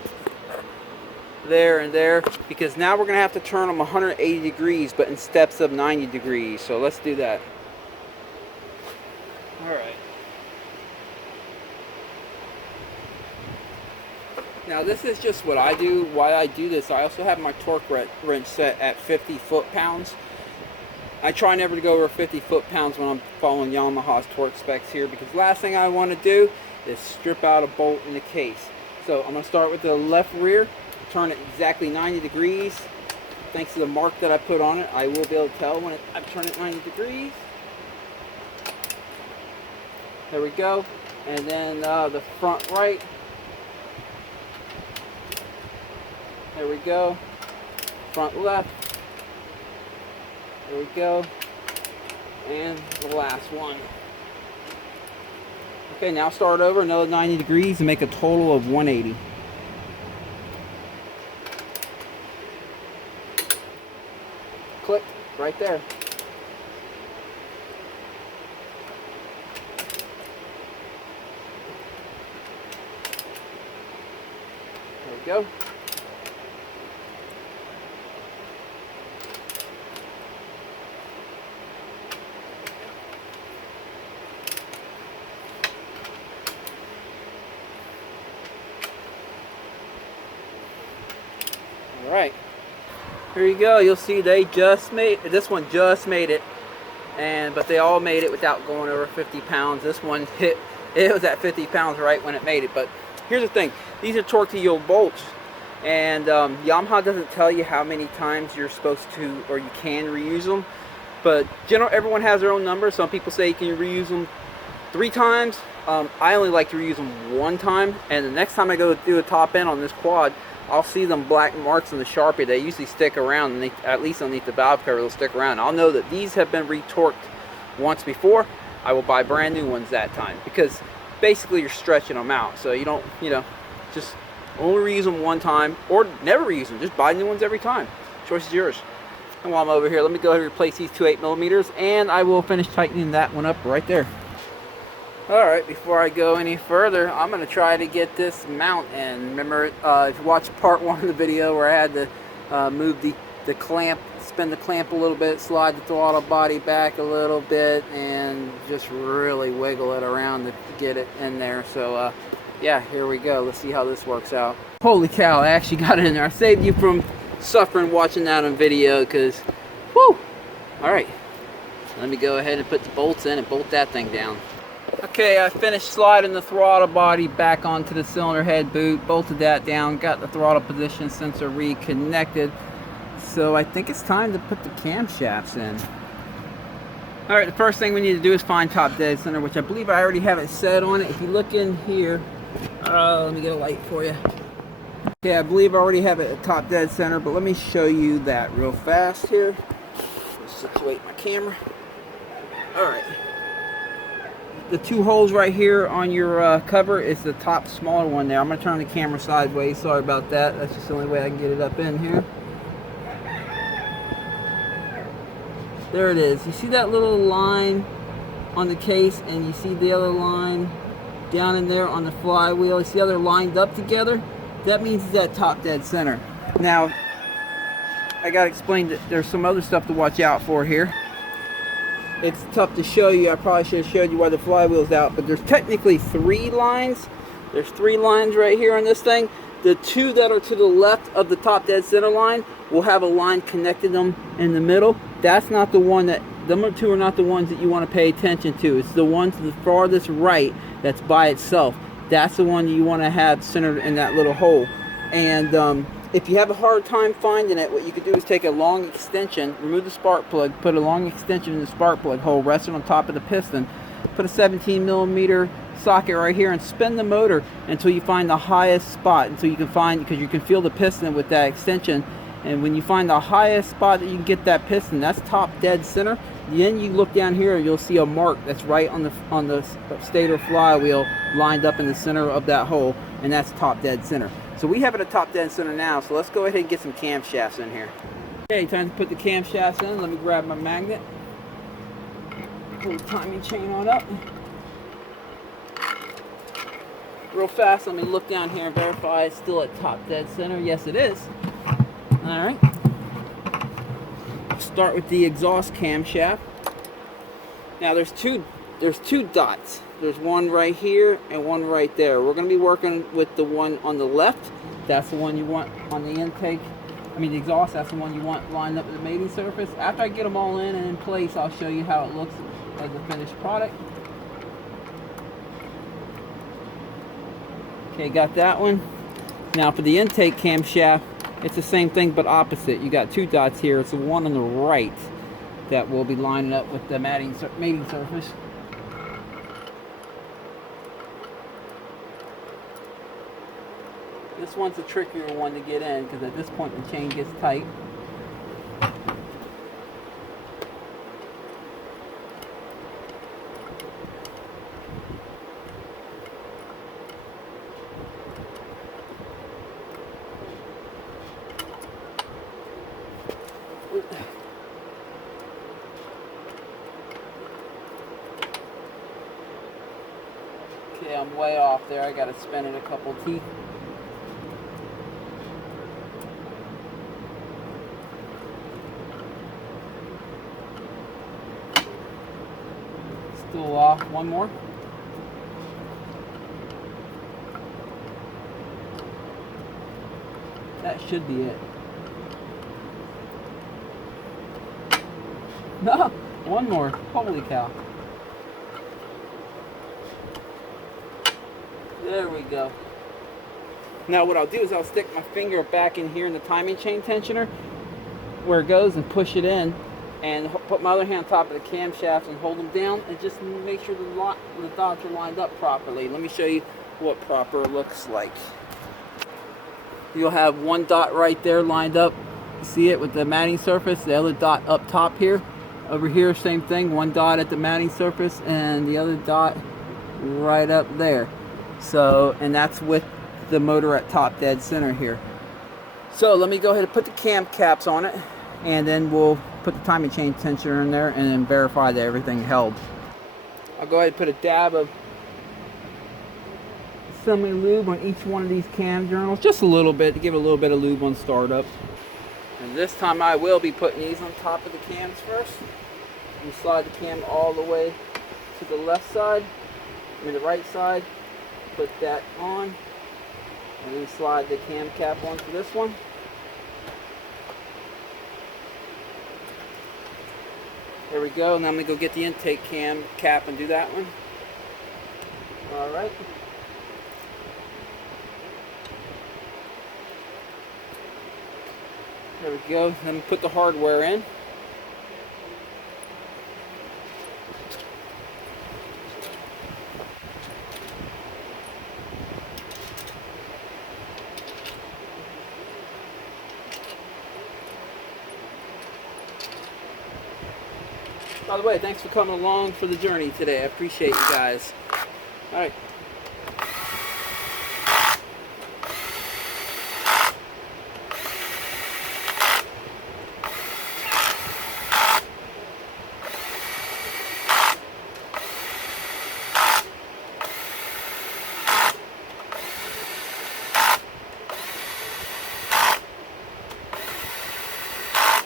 There and there. Because now we're going to have to turn them 180 degrees, but in steps of 90 degrees. So let's do that. Alright. Now this is just what I do. Why I do this, I also have my torque wrench set at 50 foot-pounds. I try never to go over 50 foot-pounds when I'm following Yamaha's torque specs here, because the last thing I want to do is strip out a bolt in the case. So I'm going to start with the left rear, turn it exactly 90 degrees. Thanks to the mark that I put on it, I will be able to tell when I've turned it 90 degrees. There we go. And then the front right. There we go. Front left. There we go. And the last one. Okay, now start over another 90 degrees and make a total of 180. Click right there. There we go. Alright, here you go. You'll see they just made, this one just made it, but they all made it without going over 50 pounds. This one it was at 50 pounds right when it made it. But here's the thing, these are torque to yield bolts, and Yamaha doesn't tell you how many times you're supposed to, or you can reuse them, but everyone has their own number. Some people say you can reuse them 3 times. I only like to reuse them 1 time, and the next time I go do a top end on this quad, I'll see them black marks on the Sharpie. They usually stick around, and at least underneath the valve cover they'll stick around. I'll know that these have been retorqued once before. I will buy brand new ones that time, because basically you're stretching them out. So you don't, just only reuse them 1 time, or never reuse them. Just buy new ones every time. Choice is yours. And while I'm over here, let me go ahead and replace these 2 8mm, and I will finish tightening that one up right there. Alright, before I go any further, I'm going to try to get this mount in. Remember, if you watched part 1 of the video where I had to move the clamp, spin the clamp a little bit, slide the throttle body back a little bit, and just really wiggle it around to get it in there. So, yeah, here we go. Let's see how this works out. Holy cow, I actually got it in there. I saved you from suffering watching that on video, because, whoo! Alright, Let me go ahead and put the bolts in and bolt that thing down. Okay, I finished sliding the throttle body back onto the cylinder head boot, bolted that down, got the throttle position sensor reconnected. So I think it's time to put the camshafts in. Alright, the first thing we need to do is find top dead center, which I believe I already have it set on it. If you look in here, let me get a light for you. Okay, I believe I already have it at top dead center, but let me show you that real fast here. Let's situate my camera. Alright. The two holes right here on your cover is the top smaller one there. I'm going to turn the camera sideways. Sorry about that. That's just the only way I can get it up in here. There it is. You see that little line on the case, and you see the other line down in there on the flywheel. You see how they're lined up together? That means it's at top dead center. Now, I got to explain that there's some other stuff to watch out for here. It's tough to show you. I probably should have showed you why the flywheel's out, but there's technically 3 lines. There's 3 lines right here on this thing. The 2 that are to the left of the top dead center line will have a line connecting them in the middle. That's not the one that, them 2 are not the ones that you want to pay attention to. It's the one to the farthest right that's by itself. That's the one you want to have centered in that little hole. And if you have a hard time finding it, what you could do is take a long extension, remove the spark plug, put a long extension in the spark plug hole, rest it on top of the piston, put a 17mm socket right here, and spin the motor until you find the highest spot, until you can find, because you can feel the piston with that extension. And when you find the highest spot that you can get that piston, that's top dead center. Then you look down here, you'll see a mark that's right on the stator flywheel lined up in the center of that hole, and that's top dead center. So we have it at top dead center now, so let's go ahead and get some camshafts in here. Okay, time to put the camshafts in. Let me grab my magnet. Pull the timing chain on up. Real fast, let me look down here and verify it's still at top dead center. Yes, it is. Alright. Start with the exhaust camshaft. Now there's two dots. There's one right here and one right there. We're going to be working with the one on the left. That's the one you want on the intake. I mean the exhaust, that's the one you want lined up with the mating surface. After I get them all in and in place, I'll show you how it looks as a finished product. Okay, got that one. Now for the intake camshaft, it's the same thing but opposite. You got 2 dots here. It's the one on the right that will be lining up with the mating surface. This one's a trickier one to get in because at this point the chain gets tight. Okay, I'm way off there. I gotta spin it a couple teeth. Still off. One more. That should be it. No, one more. Holy cow. There we go. Now what I'll do is I'll stick my finger back in here in the timing chain tensioner where it goes and push it in, and put my other hand on top of the camshafts and hold them down and just make sure the dots are lined up properly. Let me show you what proper looks like. You'll have one dot right there lined up. You see it with the matting surface. The other dot up top here. Over here, same thing. One dot at the matting surface and the other dot right up there. So, and that's with the motor at top dead center here. So let me go ahead and put the cam caps on it, and then we'll put the timing chain tensioner in there and then verify that everything held. I'll go ahead and put a dab of semi-lube on each one of these cam journals, just a little bit to give it a little bit of lube on startup. And this time I will be putting these on top of the cams first. You slide the cam all the way to the left side, the right side, put that on, and then slide the cam cap onto this one. There we go. Now I'm going to go get the intake cap and do that one. Alright. There we go. Then put the hardware in. By the way, thanks for coming along for the journey today. I appreciate you guys. Alright.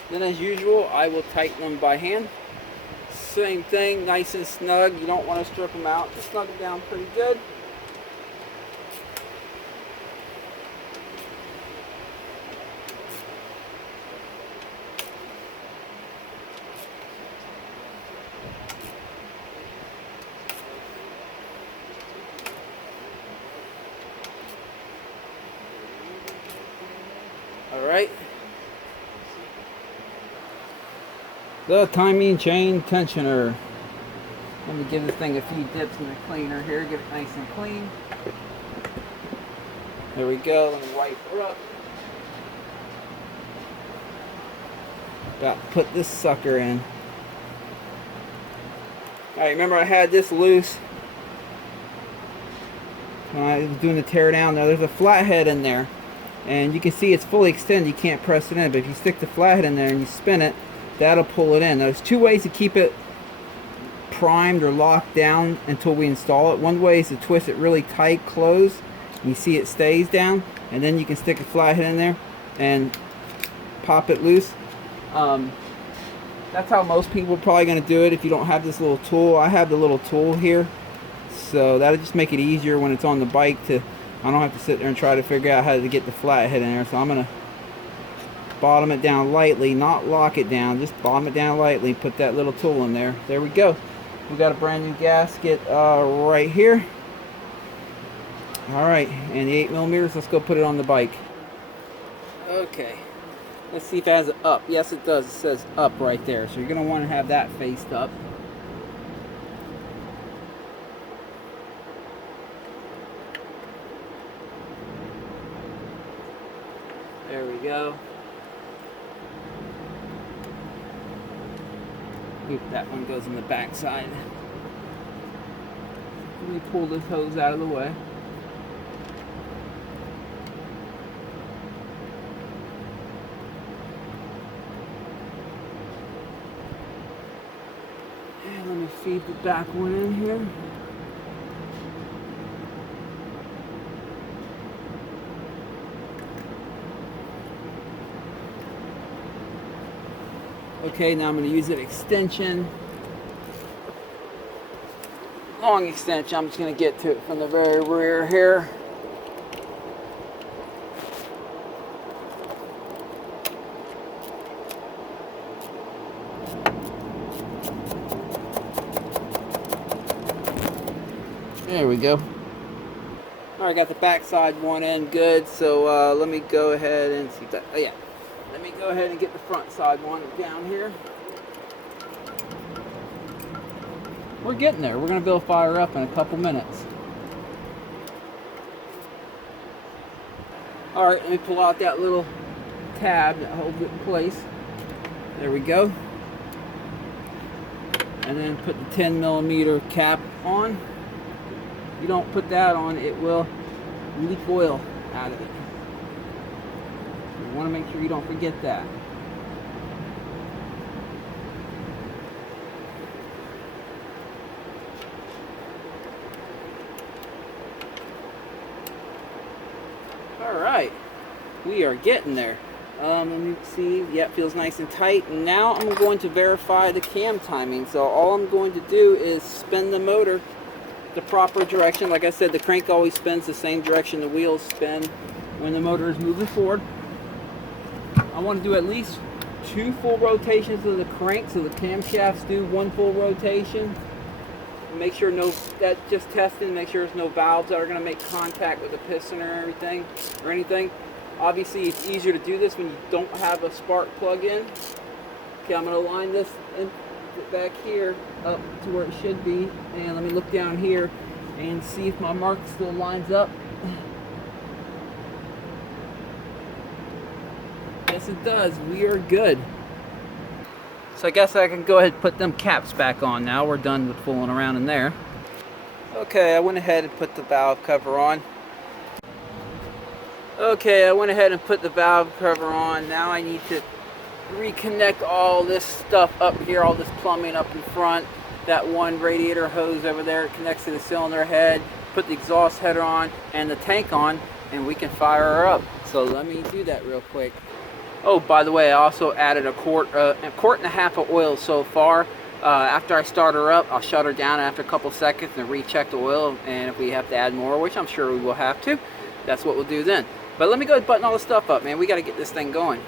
Then as usual, I will tighten them by hand. Same thing, nice and snug. You don't want to strip them out. Just snug them down pretty good. All right. The timing chain tensioner. Let me give this thing a few dips in the cleaner here, get it nice and clean. There we go. Let me wipe her up. About to put this sucker in. Alright, remember I had this loose when I was doing the tear down. Now there's a flathead in there, and you can see it's fully extended. You can't press it in, but if you stick the flathead in there and you spin it, that'll pull it in. There's two ways to keep it primed or locked down until we install it. One way is to twist it really tight closed. You see it stays down, and then you can stick a flathead in there and pop it loose. That's how most people are probably going to do it if you don't have this little tool. I have the little tool here, so that'll just make it easier when it's on the bike. I don't have to sit there and try to figure out how to get the flathead in there. So I'm going to bottom it down lightly, not lock it down, just bottom it down lightly, put that little tool in there. There we go. We got a brand new gasket right here. Alright, and the 8mm, let's go put it on the bike. Okay, let's see if it has it up. Yes, it does. It says up right there, so you're going to want to have that faced up. There we go. Oop, that one goes in the back side. Let me pull this hose out of the way. And let me feed the back one in here. Okay, now I'm going to use an extension. Long extension. I'm just going to get to it from the very rear here. There we go. Alright, I got the back side one in good, so let me go ahead and see if that, oh yeah. Let me go ahead and get the front side one down here. We're getting there. We're going to be able to fire up in a couple minutes. Alright, let me pull out that little tab that holds it in place. There we go. And then put the 10mm cap on. If you don't put that on, it will leak oil out of it. You want to make sure you don't forget that. Alright, we are getting there. Let me see. Yeah, it feels nice and tight. And now I'm going to verify the cam timing. So all I'm going to do is spin the motor the proper direction. Like I said, the crank always spins the same direction the wheels spin when the motor is moving forward. I want to do at least 2 full rotations of the crank, so the camshafts do 1 full rotation. Make sure just testing, make sure there's no valves that are going to make contact with the piston or anything. Obviously, it's easier to do this when you don't have a spark plug in. Okay, I'm going to line this in back here up to where it should be, and let me look down here and see if my mark still lines up. Yes, it does. We are good. So I guess I can go ahead and put them caps back on now. We're done with fooling around in there. Okay, I went ahead and put the valve cover on. Okay, I went ahead and put the valve cover on. Now I need to reconnect all this stuff up here, all this plumbing up in front. That one radiator hose over there, it connects to the cylinder head. Put the exhaust header on and the tank on, and we can fire her up. So let me do that real quick. Oh, by the way, I also added a quart and a half of oil so far. After I start her up, I'll shut her down after a couple seconds and recheck the oil. And if we have to add more, which I'm sure we will have to, that's what we'll do then. But let me go ahead and button all this stuff up, man. We got to get this thing going.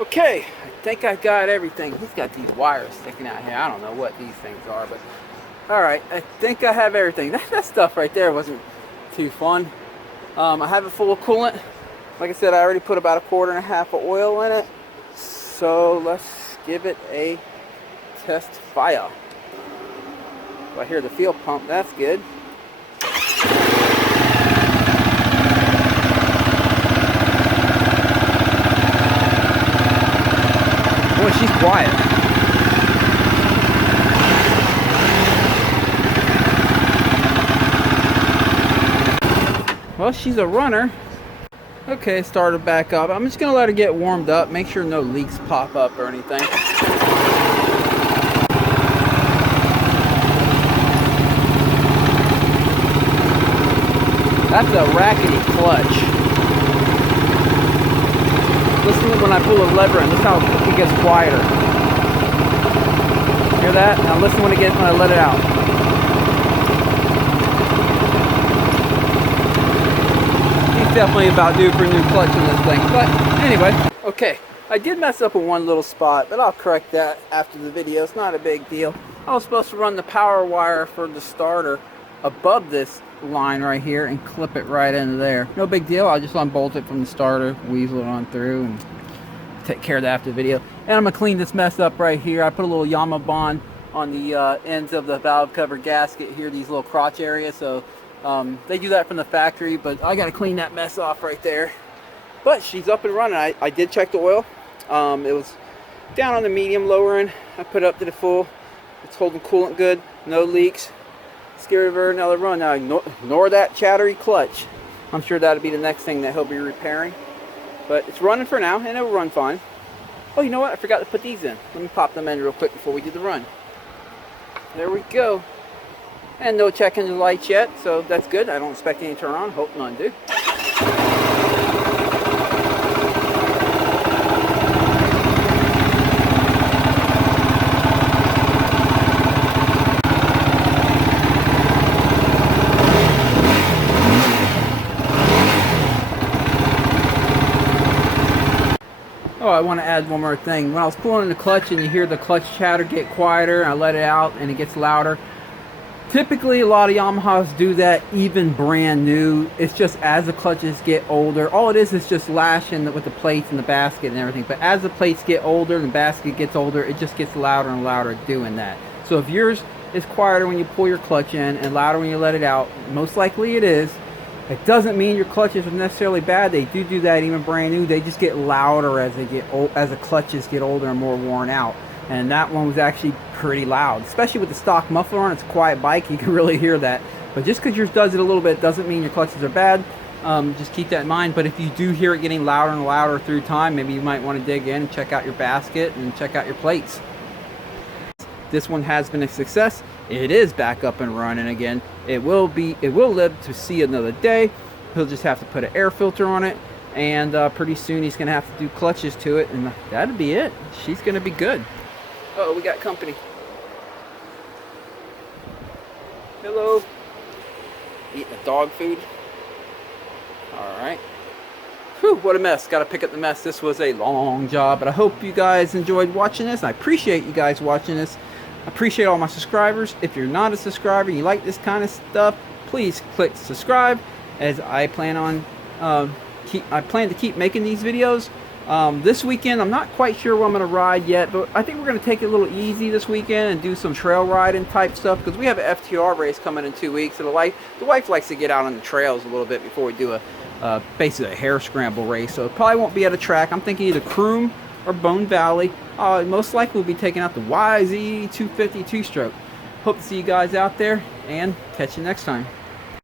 Okay, I think I got everything. He's got these wires sticking out here. I don't know what these things are, but alright, I think I have everything. That stuff right there wasn't too fun. I have it full of coolant. Like I said, I already put about a quart and a half of oil in it. So let's give it a test fire. I hear the fuel pump, that's good. Boy, she's quiet. Well, she's a runner. Okay, started back up. I'm just gonna let her get warmed up, make sure no leaks pop up or anything. That's a rackety clutch. Listen to when I pull the lever in. Listen how it gets quieter. Hear that? Now listen when I let it out. He's definitely about due for a new clutch in this thing. But anyway, okay. I did mess up in one little spot, but I'll correct that after the video. It's not a big deal. I was supposed to run the power wire for the starter above this line right here and clip it right into there. No big deal. I'll just unbolt it from the starter, weasel it on through, and take care of that after the video. And I'm gonna clean this mess up right here. I put a little Yamaha bond on the ends of the valve cover gasket here, these little crotch areas. So they do that from the factory, but I gotta clean that mess off right there. But she's up and running. I did check the oil. It was down on the medium, lower end. I put it up to the full. It's holding coolant good, no leaks. Let's give her another run. Now ignore that chattery clutch. I'm sure that'll be the next thing that he'll be repairing. But it's running for now, and it'll run fine. Oh, you know what? I forgot to put these in. Let me pop them in real quick before we do the run. There we go. And no check engine lights yet, so that's good. I don't expect any to turn on. Hope none do. Oh, I want to add one more thing. When I was pulling in the clutch and you hear the clutch chatter get quieter, I let it out and it gets louder. Typically, a lot of Yamahas do that even brand new. It's just as the clutches get older, all it is just lashing with the plates and the basket and everything. But as the plates get older and the basket gets older, it just gets louder and louder doing that. So if yours is quieter when you pull your clutch in and louder when you let it out, most likely it is. It doesn't mean your clutches are necessarily bad. They do that even brand new. They just get louder as they get old, as the clutches get older and more worn out. And that one was actually pretty loud, especially with the stock muffler on. It's a quiet bike, you can really hear that. But just because yours does it a little bit doesn't mean your clutches are bad. Just keep that in mind. But if you do hear it getting louder and louder through time, maybe you might want to dig in and check out your basket and check out your plates. This one has been a success. It is back up and running again. It will live to see another day. He'll just have to put an air filter on it, and pretty soon he's gonna have to do clutches to it, and that'll be it. She's gonna be good. Oh, we got company. Hello. Eating the dog food. All right. Whew, what a mess. Got to pick up the mess. This was a long job, but I hope you guys enjoyed watching this. I appreciate you guys watching this. I appreciate all my subscribers. If you're not a subscriber and you like this kind of stuff, please click subscribe, as I plan to keep making these videos. This weekend, I'm not quite sure where I'm going to ride yet, but I think we're going to take it a little easy this weekend and do some trail riding type stuff, because we have an FTR race coming in 2 weeks, and the wife likes to get out on the trails a little bit before we do basically a hare scramble race. So it probably won't be at a track. I'm thinking either Croom or Bone Valley. Most likely we'll be taking out the YFZ450R 2-stroke. Hope to see you guys out there, and catch you next time.